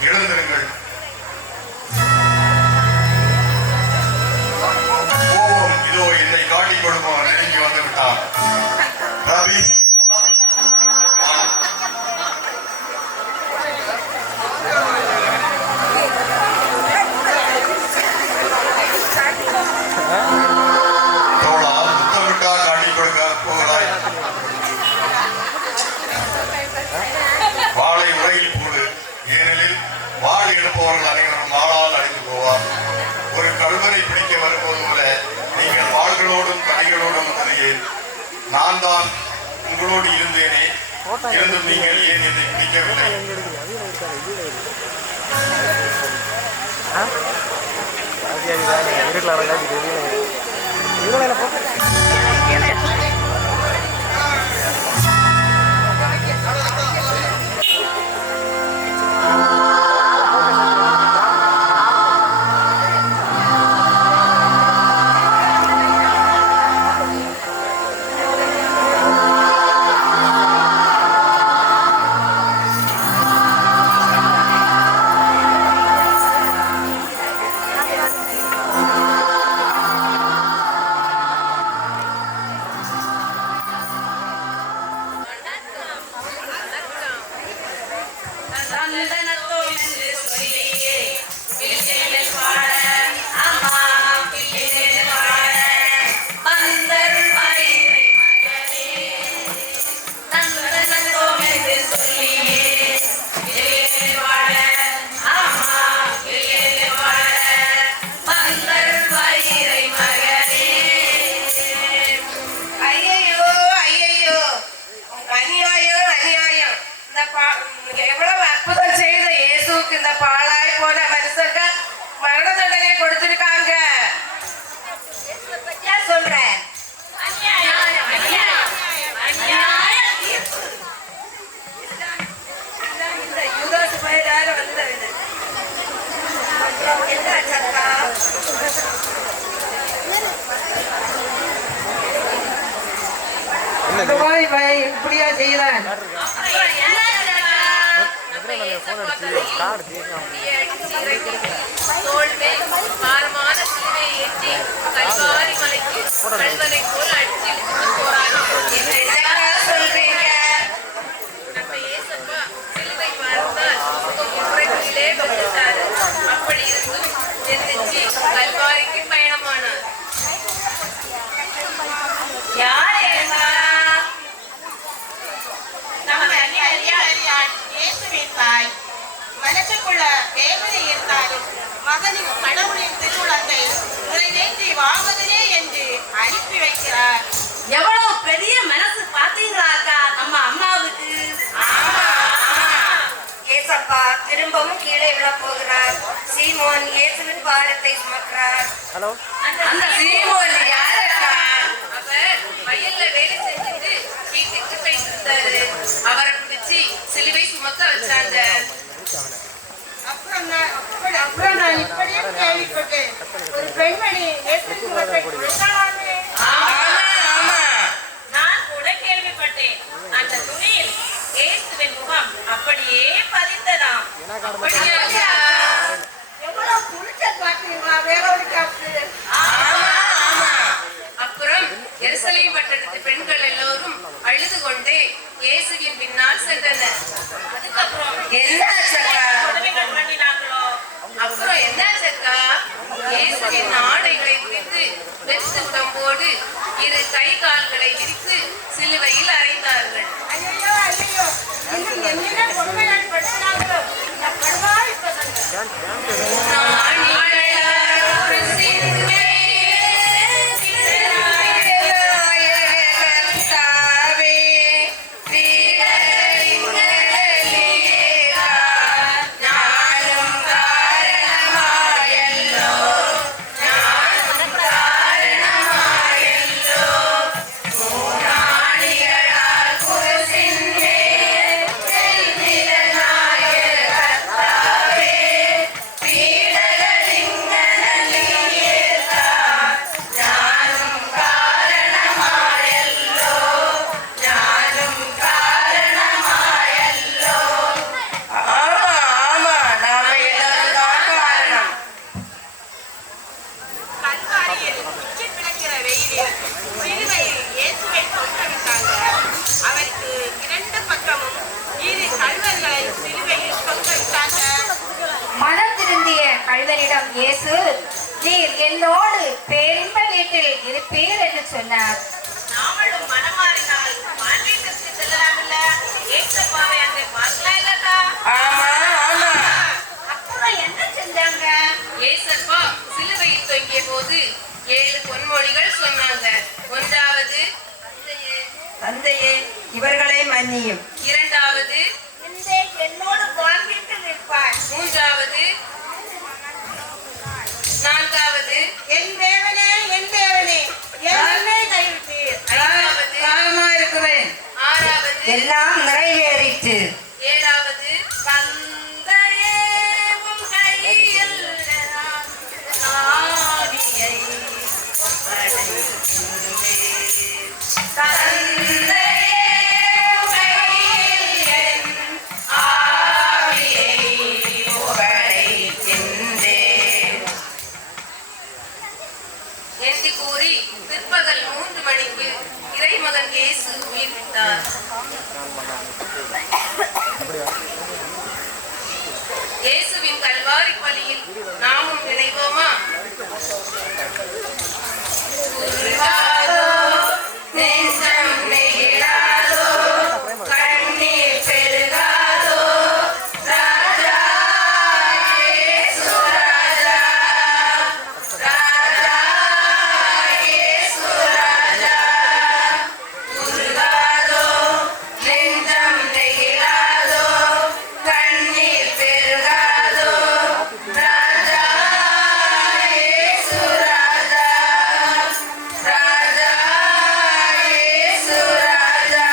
எழுந்திருங்கள். கோபம் இதோ என்னை காட்டிக் கொடுப்பவன் நெருங்கி வந்து விட்டான். ரவி தோழா, முத்தமிட்டா காட்டிக் கொடுக்க போகிறாய். வாளை உரையில் போடு. ஏனெனில் வாள் எடுப்பவர்கள் அனைவரும் வாளால் அழிந்து போவார். ஒரு கழுவனை பிடிக்க வரும்போது போல நீங்கள் வாள்களோடும் கடிகளோடும் வந்தது ஏன்? நான் தான் உங்களோடு இருந்தேனே, இருந்தும் நீங்கள் ஏன் என்னை பிடிக்கவில்லை? எவ்வளவு அற்புதம் செய்த இயேசுக்கு இந்த பாழாய் போன மனுஷர்கள் மரண தண்டனை கொடுத்திருக்காங்க. சொல்றேன் இந்த யூதாசு பயிரால வந்தது என்ன சத்தா? இப்படியா செய்யறான்? பாரமான சிலுவை ஏற்றி கல்வாரி மலைக்கு கல்வனை போல் அடிச்சு சொல்றீங்க? நம்ம ஏசப்பா சிலுவை பார்த்தால் முறைகளிலே வந்துட்டாரு. அப்படி இருந்தும் எந்திரிச்சு கல்வாரிக்கு பயணமானார். யார் ஏமா? நம்ம இயேசுவின் தாய். மனசுக்குள்ள வேதனை இருந்தாலும் மகனின் கடவுளின் திருவுளத்தை நிறைவேற்றி வாழ்வதிலே என்று அனுப்பி வைக்கிறார். எவ்வளவு பெரிய மனசு பாத்தீங்களா அக்கா நம்ம அம்மாவுக்கு? ஏசப்பா திரும்பவும் கீழே விழ போகிறார். சீமோன் இயேசுவின் பாரத்தை சுமக்கிறார். அந்த சீமோன் யாரக்கா? அவர் வயல்ல வேலை செஞ்சுட்டு வீட்டுக்கு போயிட்டு இருந்தாரு. அவரை பிடிச்சி சிலுவை சுமக்க வச்சாங்க. அப்புறம் நான் இப்படியும் கேள்விப்பட்டேன். ஒரு பெண்மணி இயேசுவின் முகத்தை கொடுத்தாளாமே. நான் கூட கேள்விப்பட்டேன். அந்த துணியில் இயேசுவின் முகம் அப்படியே பதிந்ததாம். அப்படியா? எவ்வளவு துணிச்சல் பார்த்தீங்களா வேறொருக்காக்கு? அப்புறம் எருசலேம் பட்டணத்து பெண்கள் எல்லோரும் அழுது கொண்டே இயேசுவின் பின்னால் சென்றனர். அதுக்கப்புறம் உதவிகள் பண்ணினாங்களோ? அப்புறம் என்னாச்சக்கா? இயேசுவின் ஆடைகளை உரித்து வெற்று உடம்போடு இரு கை கால்களை விரித்து சிலுவையில் அறைந்தார்கள். ஐயோ ஐயோ, இன்னும் என்ன பொறுமையால் படுத்தினாங்களோ இந்த படுவாய் பசங்க. நாயகர் கழுவனிடம் இயேசு, நீர் என்னோடு பேரின்ப வீட்டில் இருப்பீர் என்று சொன்னார். நாமளும் மனமாறினால் மாற்றத்திற்கு செல்லலாம்ல. ஏசப்பாவை அங்கே பார்க்கலாம் இல்லக்கா? ஆமா ஆமா. அப்புறம் என்ன செஞ்சாங்க? ஏசப்பா சிலுவையில் தொங்கிய போது 7 பொன்மொழிகள் சொன்னாங்க. ஒன்றாவது, தந்தையே இவர்களை மன்னியும். இரண்டாவது, என்னோடு வாழ்விட்டு நிற்பார். மூன்றாவது, நான்காவது, என் தேவனே என் தேவனே என்னை கைவிட்டீர். ஐந்தாவது, இருக்கிறேன். ஆறாவது, எல்லாம் நிறைவேறிற்று. ஏழாவது, தந்தையே உம் கையில் ஆவியை ஒப்படைக்கின்றேன். தந்தையே உம் கையில் என் ஆவியை ஒப்படைக்கின்றேன் என்று கூறி பிற்பகல் 3 மணிக்கு இறைமகன் இயேசு உயிர்விட்டார். இயேசுவின் கல்வாரி பலியில் நாமும் இணைவோமா? உருகாதோ, நெஞ்சம் நெகிழாதோ, கண்ணீர் பெருகாதோ, ராஜா இயேசு ராஜா, ராஜா இயேசு ராஜா. உருகாதோ, நெஞ்சம் நெகிழாதோ, கண்ணீர் பெருகாதோ, ராஜா இயேசு ராஜா, ராஜா இயேசு ராஜா.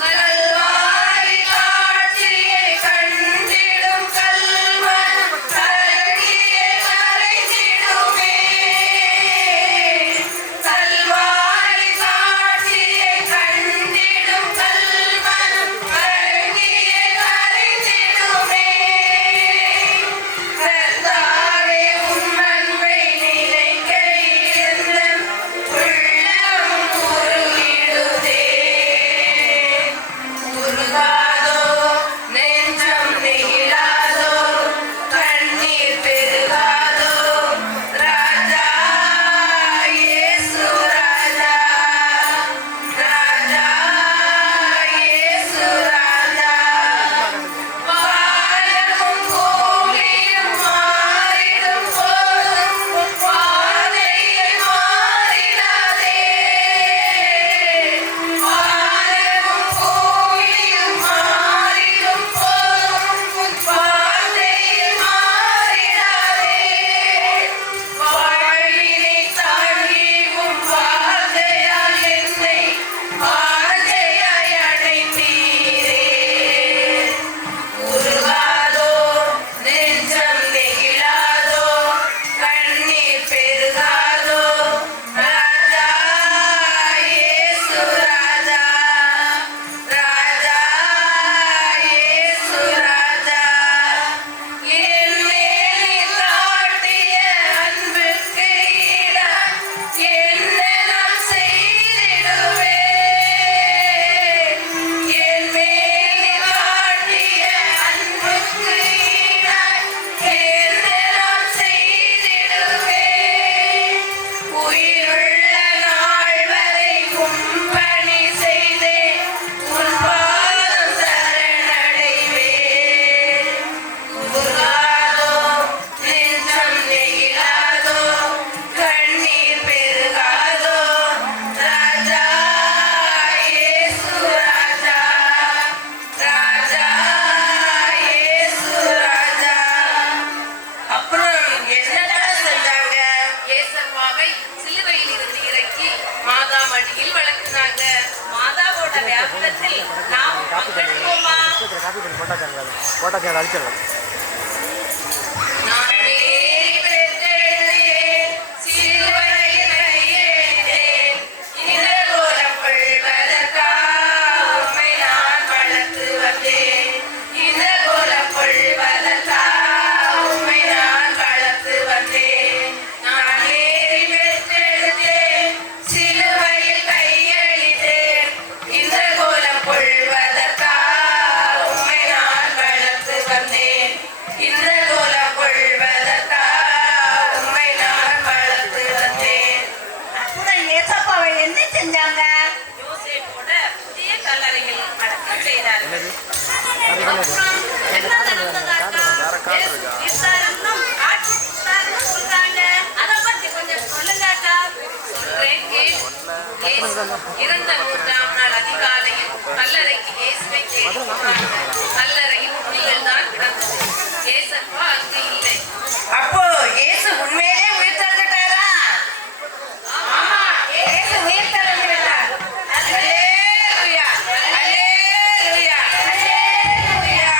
கல்வாரி காட்சியை கண்டிடும் கல்வன் கரடியை மறைந்திடுமே. கல்வாரி காட்சியை கண்டிடும் கல்வன் கரடியை மறைந்திடுமே. கர்த்தாவே உம் அன்பை நினைக்கையில் என் உள்ளம் உருகிடுதே. உருகாதோ, நெஞ்சம் நெகிழாதோ, கண்ணீர் பெருகாதோ, ராஜா இயேசு ராஜா, ராஜா இயேசு ராஜா. வானமும் பூமியும் மாறிடும் போதும் உன் பாதையை மாறிடாதே. வானமும் பூமியும் மாறிடும் போதும் உன் பாதையை மாறிடாதே. வாழ்வினை தாங்கி உன் வார்த்தையால் என்னை வார்த்தையாய் அழைத்தீரே. உருகாதோ, நெஞ்சம் நெகிழாதோ, கண்ணீர் பெருகாதோ, ராஜா இயேசு ராஜா, ராஜா இயேசு ராஜா. என் மேல் காட்டிய அன்புக்கு ஈடா என்ன நான் செய்திடுவேன். என் மேல் காட்டிய அன்புக்கு ஈடா என்ன நான் செய்திடுவேன். உயிருள்ள நாள் வரை கும்பணி செய்தே உன் பாதம் சரணடைவேன். உருகாதோ, நெஞ்சம் நெகிழாதோ, கண்ணீர் பெருகாதோ, ராஜா இயேசு ராஜா, ராஜா இயேசு ராஜா. அப்புறம் என்னதான் செஞ்சாங்க? ஏசப்பாவை சிலுவையில் இருந்து இறக்கி மாதா மடியில் வளர்க்குனாங்க. மாதாவோட வியாபாரத்தில் நாம் பங்கெடுப்போமா? நான் பேரி பெற்றெழுந்தேன், சிலுவையில் கையெழுந்தேன். இந்த கோலம் கொள்வதற்காக உம்மை நான் வளர்த்து வந்தேன். இந்த கோலம் கொள்வதற்காக உம்மை நான் வளர்த்து வந்தேன். நான் பேரி பெற்றெழுந்தேன், சிலுவையில் கையெழுந்தேன். இந்த கோலம் கொள்வதற்காக உம்மை நான் வளர்த்து வந்தேன். இறந்த 3ஆம் நாள் அதிகாலையில் கல்லறைக்கு இயேசுவை தேடி போனார்கள். கல்லறையில் துணிகள் தான் கிடந்தது. இயேசப்பா அங்கு இல்லை. அப்போ இயேசு உண்மையிலே உயிர் தந்துட்டாரா? ஆமா, இயேசு உயிர் தந்து விட்டார். அல்லேலூயா, அல்லேலூயா, அல்லேலூயா.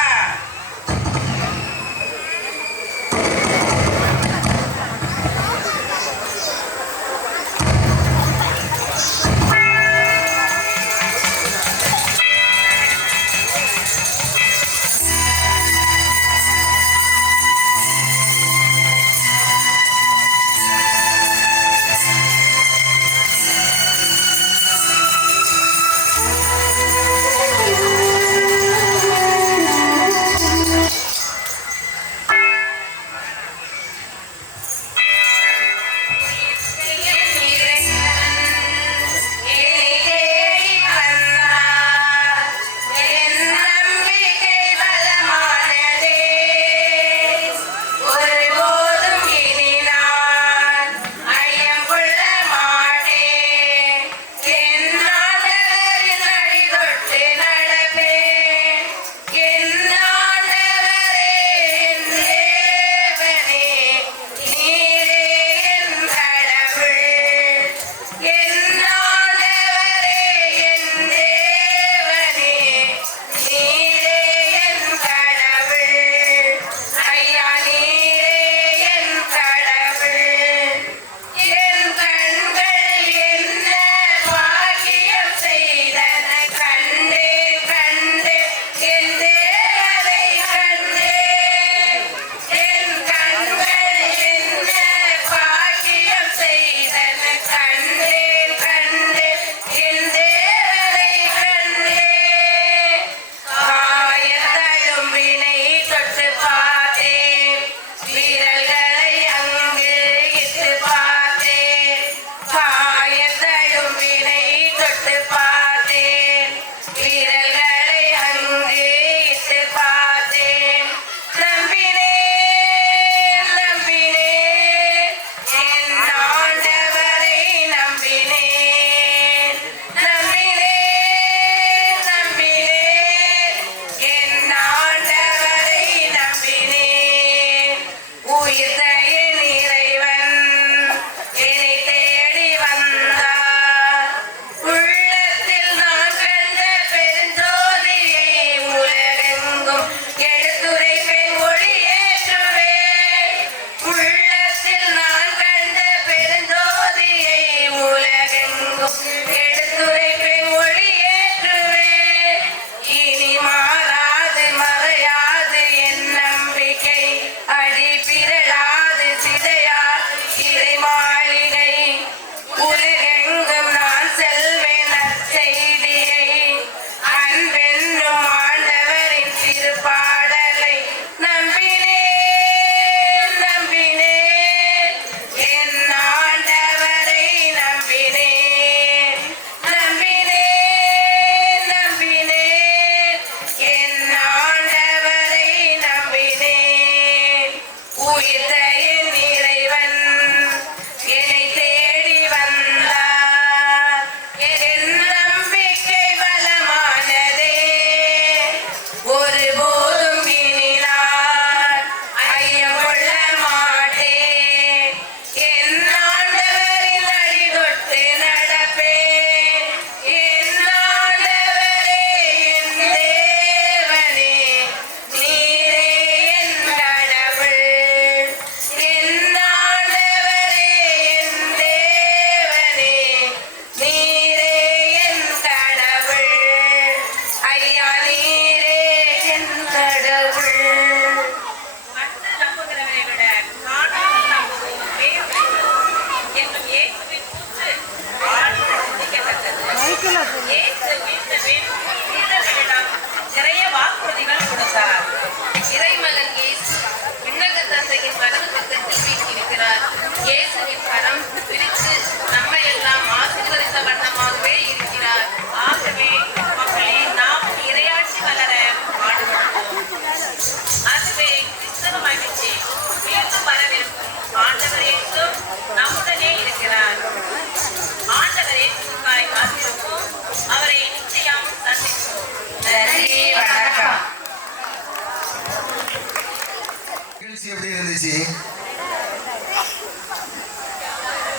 நிகழ்ச்சி எப்படி இருந்துச்சு?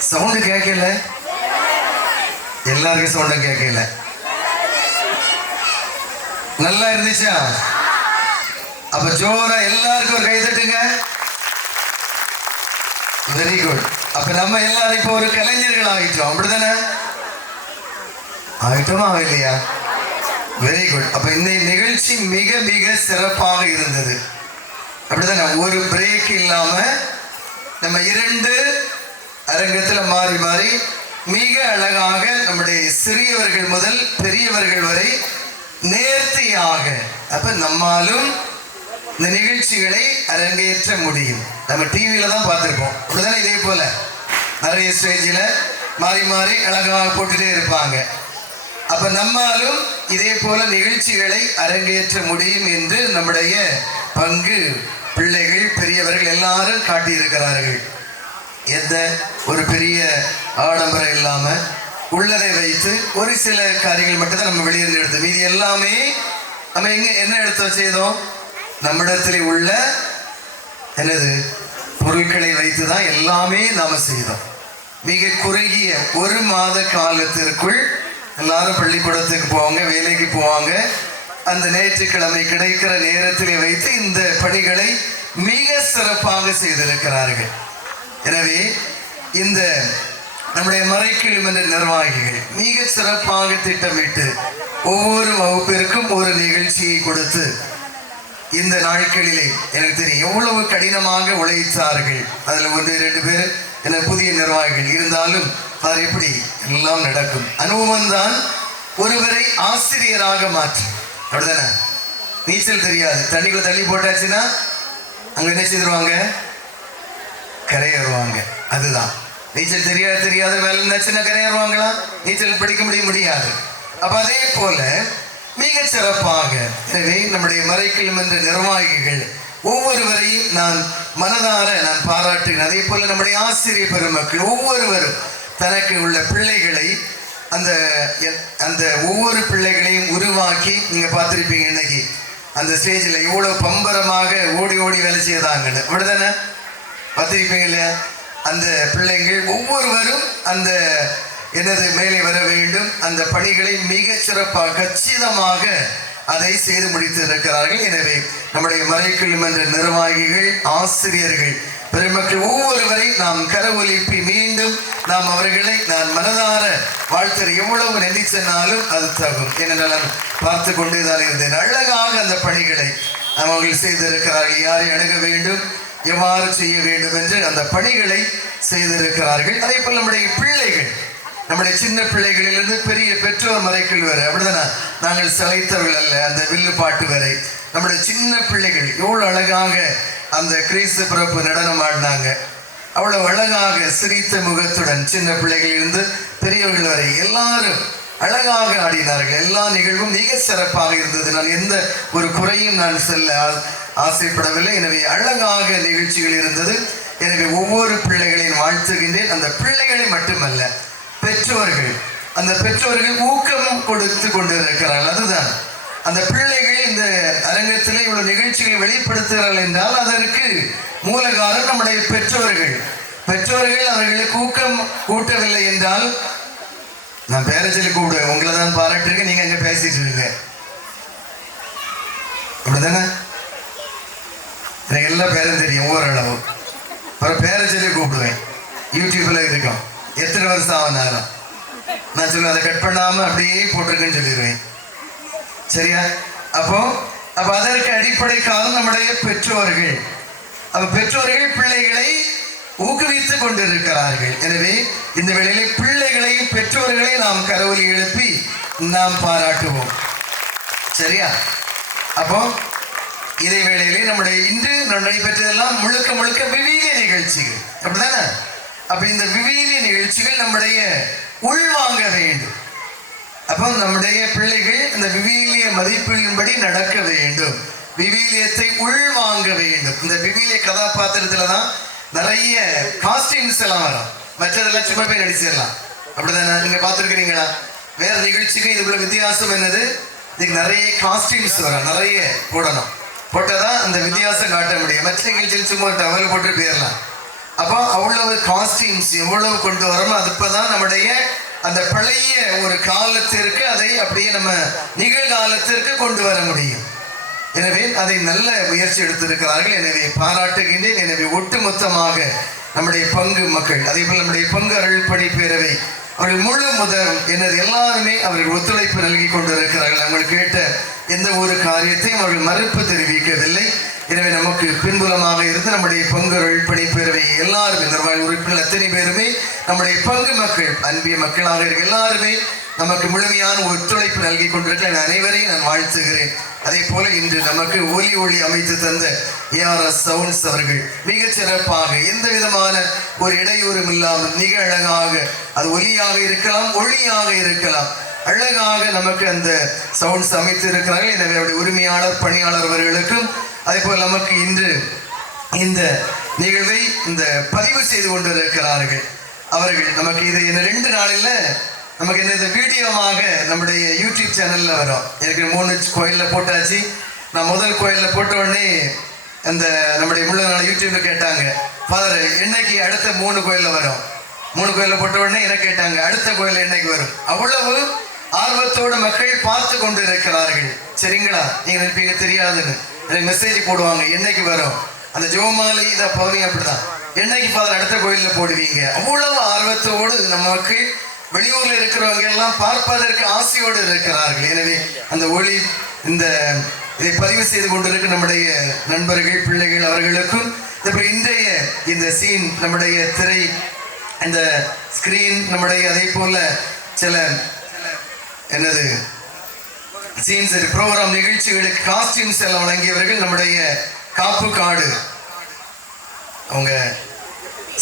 சவுண்டு கேட்கல, எல்லாருக்கும் சவுண்டும் கேட்கல. நல்லா இருந்துச்சா? அப்ப ஜோரா எல்லாருக்கும் ஒரு கை தட்டுங்க. Very good. அப்ப நம்ம எல்லாரும் இப்ப ஒரு கலைஞர்கள் ஆகிட்டோம், அப்படித்தானே? ஆகிட்டோமா இல்லையா? Very good. அப்ப இந்த நிகழ்ச்சி மிக மிக சிறப்பாக இருந்தது, அப்படித்தானே? ஒரு பிரேக் இல்லாம நம்ம 2 அரங்கத்துல மாறி மாறி மிக அழகாக நம்முடைய சிறியவர்கள் முதல் பெரியவர்கள் வரை நேர்த்தியாக, அப்ப நம்மாலும் இந்த நிகழ்ச்சிகளை அரங்கேற்ற முடியும். நம்ம டிவியில தான் பார்த்துருப்போம், அப்படிதானே? இதே போல நிறைய ஸ்டேஜில் மாறி மாறி அழகாக போட்டுட்டே இருப்பாங்க. அப்ப நம்மாலும் இதே போல நிகழ்ச்சிகளை அரங்கேற்ற முடியும் என்று நம்முடைய பங்கு பிள்ளைகள் பெரியவர்கள் எல்லாரும் காட்டியிருக்கிறார்கள். எந்த ஒரு பெரிய ஆடம்பரம் இல்லாம உள்ளதை வைத்து ஒரு சில காரியங்கள் மட்டும்தான் நம்ம வெளியிருந்து எடுத்தோம். மீதி எல்லாமே நம்ம என்ன எடுத்து செய்தோம்? நம்மிடத்தில் உள்ள என்னது பொருட்களை வைத்துதான் எல்லாமே நாம செய்தோம். மிக குறுகிய 1 மாத காலத்திற்குள் எல்லாரும் பள்ளிக்கூடத்துக்கு போவாங்க, வேலைக்கு போவாங்க. அந்த ஞாயிற்றுக்கிழமை கிடைக்கிற நேரத்திலே வைத்து இந்த பணிகளை மிக சிறப்பாக செய்திருக்கிறார்கள். எனவே இந்த நம்முடைய மறைக்கிழமை நிர்வாகிகள் மிக சிறப்பாக திட்டமிட்டு ஒவ்வொரு வகுப்பிற்கும் ஒரு நிகழ்ச்சியை கொடுத்து இந்த நாட்களிலே எனக்கு தெரியும் எவ்வளவு கடினமாக உழைத்தார்கள். அதில் 1-2 பேர் என புதிய நிர்வாகிகள் இருந்தாலும் அது எப்படி எல்லாம் நடக்கும். அனுபவம் தான் ஒருவரை ஆசிரியராக மாற்றும், அப்படிதானே? நீச்சல் தெரியாது, தண்ணிக்குள்ள தள்ளி போட்டாச்சுன்னா அங்க என்ன செய்திருவாங்க? கரையேறுவாங்க. அதுதான் நீச்சல் தெரியாத வேலை இருந்துச்சுன்னா கரையேறுவாங்களா? நீச்சல் படிக்க முடியாது. அப்ப அதே போல மிக சிறப்பாக எனவே நம்முடைய மறைக்கிழமை நிர்வாகிகள் ஒவ்வொருவரையும் நான் மனதார பாராட்டுகிறேன். அதே போல நம்முடைய ஆசிரியர் பெருமக்கள் ஒவ்வொருவரும் தனக்கு உள்ள பிள்ளைகளை அந்த ஒவ்வொரு பிள்ளைகளையும் உருவாக்கி நீங்க பார்த்திருப்பீங்க. இன்னைக்கு அந்த ஸ்டேஜில் எவ்வளவு பம்பரமாக ஓடி ஓடி வேலை செய்தாங்கன்னு, அப்படிதானே? பார்த்திருப்பீங்க இல்லையா? அந்த பிள்ளைகள் ஒவ்வொருவரும் அந்த என்னது மேலே வர வேண்டும், அந்த பணிகளை மிக சிறப்பாக கச்சிதமாக அதை செய்து முடித்து இருக்கிறார்கள். எனவே நம்முடைய மறைக்கிழமை நிர்வாகிகள் ஆசிரியர்கள் பெருமக்கள் ஒவ்வொருவரை நாம் கரவொலிப்பி மீண்டும் நாம் அவர்களை நான் மனதார வாழ்த்து. எவ்வளவு நெறி சொன்னாலும் அது தகும். ஏனென்றால் பார்த்து கொண்டேதான் இருந்தேன். அழகாக அந்த பணிகளை அவர்கள் செய்திருக்கிறார்கள். யாரை அணுக வேண்டும், எவ்வாறு செய்ய வேண்டும் என்று அந்த பணிகளை செய்திருக்கிறார்கள். அதே போல் நம்முடைய பிள்ளைகள், நம்முடைய சின்ன பிள்ளைகளிலிருந்து பெரிய பெற்றோர் மறைக்கல் வரை, அப்படிதானே? நாங்கள் சளைத்தவர்கள் அல்ல. அந்த வில்லு பாட்டு வரை நம்முடைய சின்ன பிள்ளைகள் எவ்வளவு அழகாக அந்த கிறிஸ்து பிறப்பு நடனம் ஆடினாங்க. அவ்வளவு அழகாக சிரித்த முகத்துடன் சின்ன பிள்ளைகளிலிருந்து பெரியவர்கள் வரை எல்லாரும் அழகாக ஆடினார்கள். எல்லா நிகழ்வும் மிக சிறப்பாக இருந்தது. நான் எந்த ஒரு குறையும் நான் சொல்ல ஆசைப்படவில்லை. எனவே அழகாக நிகழ்ச்சிகள் இருந்தது. எனவே ஒவ்வொரு பிள்ளைகளையும் வாழ்த்துகின்றேன். அந்த பிள்ளைகளை மட்டுமல்ல, பெற்றோர்கள், அந்த பெற்றோர்கள் ஊக்கம் கொடுத்து கொண்டிருக்கிறார்கள். அதுதான் அந்த பிள்ளைகள் இந்த அரங்கத்தில் இவ்வளவு நிகழ்ச்சிகளை வெளிப்படுத்துகிறார்கள் என்றால் அதற்கு மூல காரணம் நம்முடைய பெற்றோர்கள். பெற்றோர்கள் அவர்களுக்கு ஊக்கம் கூட்டவில்லை என்றால், நான் பேரை சொல்லி கூப்பிடுவேன், உங்களை தான் பாராட்டிருக்கேன், நீங்க அங்க பேசிட்டு இருங்க, அப்படிதானே? எனக்கு எல்லா பேரும் தெரியும் ஓரளவு. அப்புறம் பேரை சொல்லி கூப்பிடுவேன். யூடியூப்ல இருக்கும், எத்தனை வருஷம் ஆனாலும் நான் சொல்லுவேன், அதை கட் பண்ணாம அப்படியே போட்டிருக்கேன்னு சொல்லிடுவேன். சரியா? அப்போ அதற்கு அடிப்படை காரணம் நம்முடைய பெற்றோர்கள். அப்ப பெற்றோர்கள் பிள்ளைகளை ஊக்குவித்துக் கொண்டிருக்கிறார்கள். எனவே இந்த வேளையிலே பிள்ளைகளையும் பெற்றோர்களை நாம் கரவொலி எழுப்பி நாம் பாராட்டுவோம். சரியா? அப்போ இதே வேளையிலே நம்முடைய இன்று நடைபெற்றதெல்லாம் முழுக்க முழுக்க விவிலிய நிகழ்ச்சிகள், அப்படிதானே? அப்ப இந்த விவிலிய நிகழ்ச்சிகள் நம்முடைய உள்வாங்க வேண்டும். அப்போ நம்முடைய பிள்ளைகள் இந்த விவிலிய மதிப்பின்படி நடக்க வேண்டும், விவிலியத்தை உள்வாங்க வேண்டும். இந்த விவிலிய கதாபாத்திரத்துல தான் நிறைய காஸ்டியூம்ஸ் எல்லாம் வரும். மற்றதெல்லாம் சும்மா போய் நடிச்சிடலாம், அப்படிதானே? நீங்க பார்த்துருக்கிறீங்களா? வேற நிகழ்ச்சிக்கு இதுக்குள்ள வித்தியாசம் என்னது? இதுக்கு நிறைய காஸ்டியூம்ஸ் வரும், நிறைய போடணும். போட்டாதான் அந்த வித்தியாசம் காட்ட முடியும். மற்ற நிகழ்ச்சியில் சும்மா ஒரு டவல் போட்டு போயிடலாம். அப்போ அவ்வளவு காஸ்டியூம்ஸ் எவ்வளவு கொண்டு வரணும், அது இப்பதான் நம்முடைய அந்த பழைய ஒரு காலத்திற்கு அதை அப்படியே நம்ம நிகழ்காலத்திற்கு கொண்டு வர முடியும். எனவே அதை நல்ல முயற்சி எடுத்திருக்கிறார்கள். எனவே பாராட்டுகின்றேன். எனவே ஒட்டுமொத்தமாக நம்முடைய பங்கு மக்கள், அதே போல் நம்முடைய பங்கு அருள்பணி பேரவை அவர்கள் முழு முதல் எனது எல்லாருமே அவர்கள் ஒத்துழைப்பு நல்கி கொண்டிருக்கிறார்கள். அவர்கள் கேட்ட எந்த ஒரு காரியத்தையும் அவர்கள் மறுப்பு தெரிவிக்கவில்லை. எனவே நமக்கு பின்புலமாக இருந்து நம்முடைய பங்கு அருள்பணி பேரவை எல்லாருமே நிர்வாக உறுப்பினர் அத்தனை பேருமே நம்முடைய பங்கு மக்கள் அன்பிய மக்களாக இருக்க எல்லாருமே நமக்கு முழுமையான ஒத்துழைப்பு நல்கி கொண்டிருக்கிற அனைவரையும் நான் வாழ்த்துகிறேன். அதே போல இன்று நமக்கு ஒலி அமைத்து தந்த ARS சவுண்ட்ஸ் அவர்கள் மிகச் சிறப்பாக எந்த விதமான ஒரு இடையூறும் இல்லாமல் மிக அழகாக, அது ஒலியாக இருக்கலாம் ஒளியாக இருக்கலாம், அழகாக நமக்கு அந்த சவுண்ட்ஸ் அமைத்து இருக்கிறார்கள். எனவே அவருடைய உரிமையாளர் பணியாளர் அவர்களுக்கும் அதே போல் நமக்கு இன்று இந்த நிகழ்வை இந்த பதிவு செய்து கொண்டிருக்கிறார்கள் அவர்கள் நமக்கு இது என்ன 2 நாளில் நமக்கு என்ன வீடியோவாக நம்முடைய யூடியூப் சேனல்ல வரும். எனக்கு 3 கோயிலில் போட்டாச்சு. நான் முதல் கோயிலில் போட்ட உடனே அந்த நம்முடைய முழு நாள் யூடியூப்ல கேட்டாங்க, ஃபாதர் என்னைக்கு அடுத்த 3 கோயிலில் வரும்? 3 கோயிலில் போட்ட உடனே என்ன கேட்டாங்க, அடுத்த கோயில் என்னைக்கு வரும்? அவ்வளவு ஆர்வத்தோடு மக்கள் பார்த்து கொண்டு இருக்கிறார்கள். சரிங்களா? நீங்க நினைப்பீங்க தெரியாதுன்னு, எனக்கு மெசேஜ் போடுவாங்க என்னைக்கு வரும். அந்த ஜோமாலி இதை பௌர்ணமி அப்படிதான், என்னைக்கு ஃபாதர் அடுத்த கோயிலில் போடுவீங்க? அவ்வளவு ஆர்வத்தோடு நம்ம மக்கள் வெளியூர்ல இருக்கிறவங்க எல்லாம் பார்ப்பதற்கு ஆசையோடு இருக்கிறார்கள். எனவே அந்த ஒளி இந்த இதை பதிவு செய்து கொண்டிருக்க நம்முடைய நண்பர்கள் பிள்ளைகள் அவர்களுக்கும் இன்றைய இந்த சீன் நம்முடைய திரை இந்த ஸ்கிரீன் நம்முடைய அதே போல சில என்னது சீன்ஸ் ப்ரோக்ராம் நிகழ்ச்சிகளுக்கு காஸ்டியூம்ஸ் எல்லாம் வழங்கியவர்கள் நம்முடைய காப்பு காடு அவங்க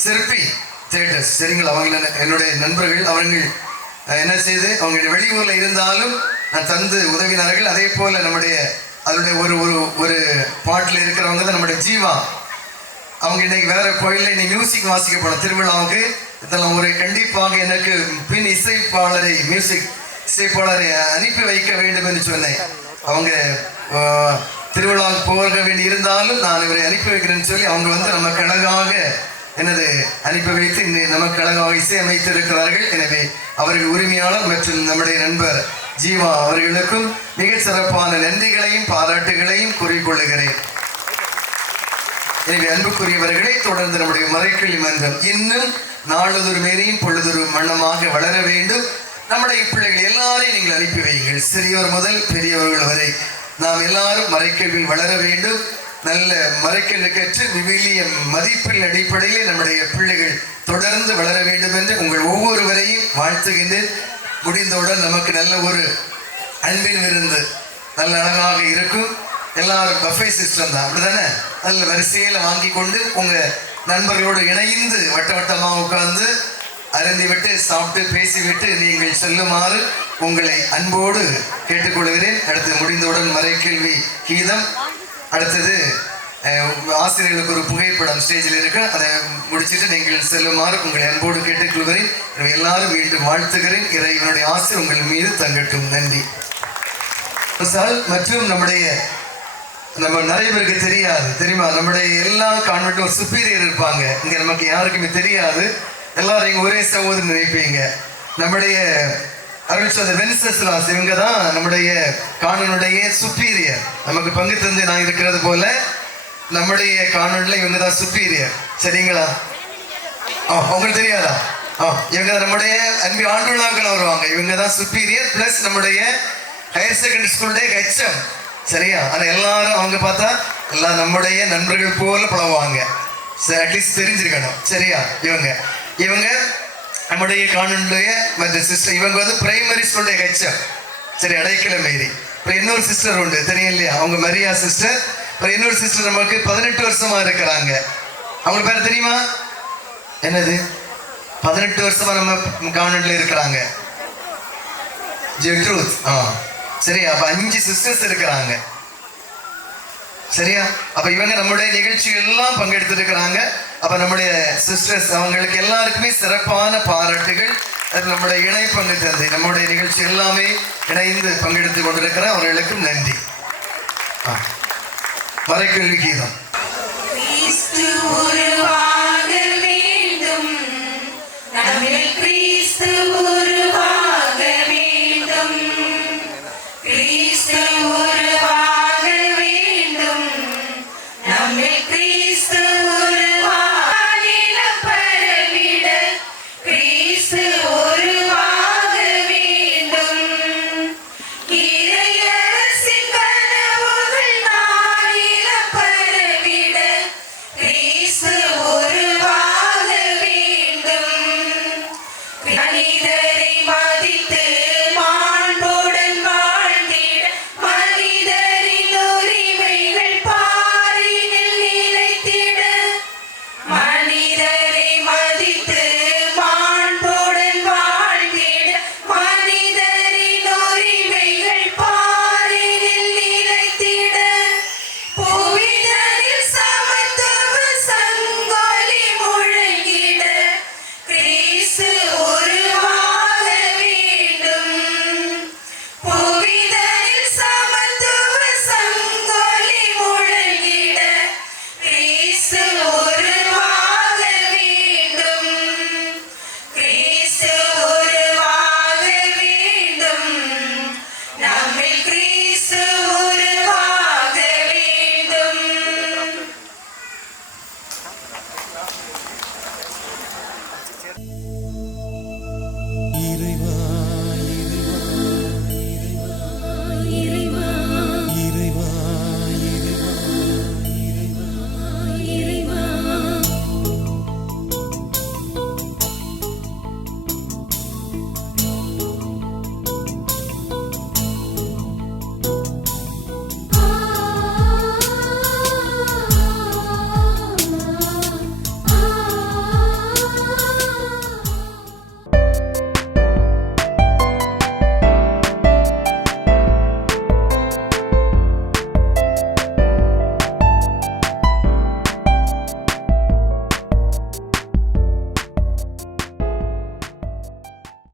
சிற்பி தேட்டர்ஸ். சரிங்களா? அவங்க என்னுடைய நண்பர்கள். அவர்கள் என்ன செய்து அவங்க வெளியூர்ல இருந்தாலும் நான் தந்து உதவினார்கள். அதே போல நம்முடைய அதனுடைய ஒரு ஒரு ஒரு பாட்டில் இருக்கிறவங்க தான் நம்முடைய ஜீவா. அவங்க இன்னைக்கு வேற கோயிலில் இன்னைக்கு மியூசிக் வாசிக்க போன திருவிழாவுக்கு இதெல்லாம் ஒரு கண்டிப்பாக எனக்கு பின் இசைப்பாளரை மியூசிக் இசைப்பாளரை அனுப்பி வைக்க வேண்டும் என்று சொன்னேன். அவங்க திருவிழாவுக்கு போக வேண்டி இருந்தாலும் நான் இவரை அனுப்பி வைக்கிறேன்னு சொல்லி அவங்க வந்து நமக்கு அழகாக எனது அனுப்பி வைத்து நமக்கு அழகாக இசை அமைத்து இருக்கிறார்கள். எனவே அவர்கள் உரிமையாளர் மற்றும் நம்முடைய நண்பர் ஜீவா அவர்களுக்கும் மிகச் சிறப்பான நன்றிகளையும் பாராட்டுகளையும் கூறிக்கொள்ளுகிறேன். எனவே அன்புக்குரியவர்களை தொடர்ந்து நம்முடைய மறைக்கல்வி மன்றம் இன்னும் நாளொரு மேலையும் பொழுதொரு மன்னமாக வளர வேண்டும். நம்முடைய பிள்ளைகள் எல்லாரையும் நீங்கள் அனுப்பி வையுங்கள். சிறியோர் முதல் பெரியவர்கள் வரை நாம் எல்லாரும் மறைக்கல்வியில் வளர வேண்டும். நல்ல மறைக்கல்வி கற்று விவிலிய மதிப்பின் அடிப்படையில் நம்முடைய பிள்ளைகள் தொடர்ந்து வளர வேண்டும் என்று உங்கள் ஒவ்வொருவரையும் வாழ்த்துகின்றேன். முடிந்தவுடன் நமக்கு நல்ல ஒரு அன்பின் விருந்து நல்ல அழகாக இருக்கும். எல்லாரும் பஃபே சிஸ்டம் தான், அப்படிதானே? நல்ல வரிசையில் வாங்கி கொண்டு உங்க நண்பர்களோடு இணைந்து வட்டமாக உட்கார்ந்து அருந்திவிட்டு சாப்பிட்டு பேசிவிட்டு நீங்கள் செல்லுமாறு உங்களை அன்போடு கேட்டுக்கொள்கிறேன். அடுத்து முடிந்தவுடன் மறைக்கல்வி கீதம், அடுத்தது ஆசிரியர்களுக்கு ஒரு புகைப்படம் ஸ்டேஜில் இருக்க, அதை முடிச்சுட்டு நீங்கள் செல்லுமாறு உங்களை அன்போடு கேட்டுக்கொள்கிறேன். எல்லாரும் மீண்டும் வாழ்த்துகிறேன். இறைவனுடைய ஆசை உங்கள் மீது தங்கட்டும். நன்றி. மற்றும் நம்முடைய நம்ம நிறைய பேருக்கு தெரியாது, தெரியுமா? நம்முடைய எல்லா கான்வென்ட்டும் ஒரு சுப்பீரியர் இருப்பாங்க. இங்க நமக்கு யாருக்குமே தெரியாது. எல்லாரும் இங்க ஒரே சகோதரர் நினைப்பீங்க. நம்முடைய அருள் சோதர் வென்சஸ்லாஸ் இவங்க தான் நம்முடைய காணனுடைய சுப்பீரியர். நமக்கு பங்கு தந்து நான் இருக்கிறது போல நம்முடைய காணொலியில் இவங்க தான் சுப்பீரியர். சரிங்களா? உங்களுக்கு தெரியாதா? இவங்க நம்முடைய அன்பு ஆண்டு விழாக்கள் வருவாங்க. இவங்க தான் சுப்பீரியர் பிளஸ் நம்முடைய ஹையர் செகண்டரி ஸ்கூலுடைய HM. சரியா? ஆனால் எல்லாரும் அவங்க பார்த்தா எல்லாம் நம்முடைய நண்பர்கள் போல பழகுவாங்க. அட்லீஸ்ட் தெரிஞ்சிருக்கணும். சரியா? இவங்க நம்முடைய காணொலியுடைய மற்ற சிஸ்டர். இவங்க வந்து பிரைமரி ஸ்கூலுடைய HM. சரி, அடைக்கல மேரி. இப்போ இன்னொரு சிஸ்டர் உண்டு, தெரியும் இல்லையா? அவங்க மரியா சிஸ்டர். அப்புறம் இன்னொரு சிஸ்டர் நமக்கு 18 வருஷமா இருக்கிறாங்க. அவங்க பேர் தெரியுமா? என்னது? 18 வருஷமா நம்ம கான்வென்ட்ல இருக்கிறாங்க. ஜெட்ரூத். சரியா? அப்ப 5 சிஸ்டர்ஸ் இருக்கிறாங்க. சரியா? அப்ப இவங்க நம்முடைய நிகழ்ச்சிகள் எல்லாம் பங்கெடுத்து இருக்கிறாங்க. அப்ப நம்முடைய சிஸ்டர்ஸ் அவங்களுக்கு எல்லாருக்குமே சிறப்பான பாராட்டுகள். அது நம்முடைய இணை பங்கு தந்தை நம்முடைய நிகழ்ச்சி எல்லாமே இணைந்து பங்கெடுத்து கொண்டிருக்கிற அவர்களுக்கும் நன்றி. மறைக்கல்வி கீதம்.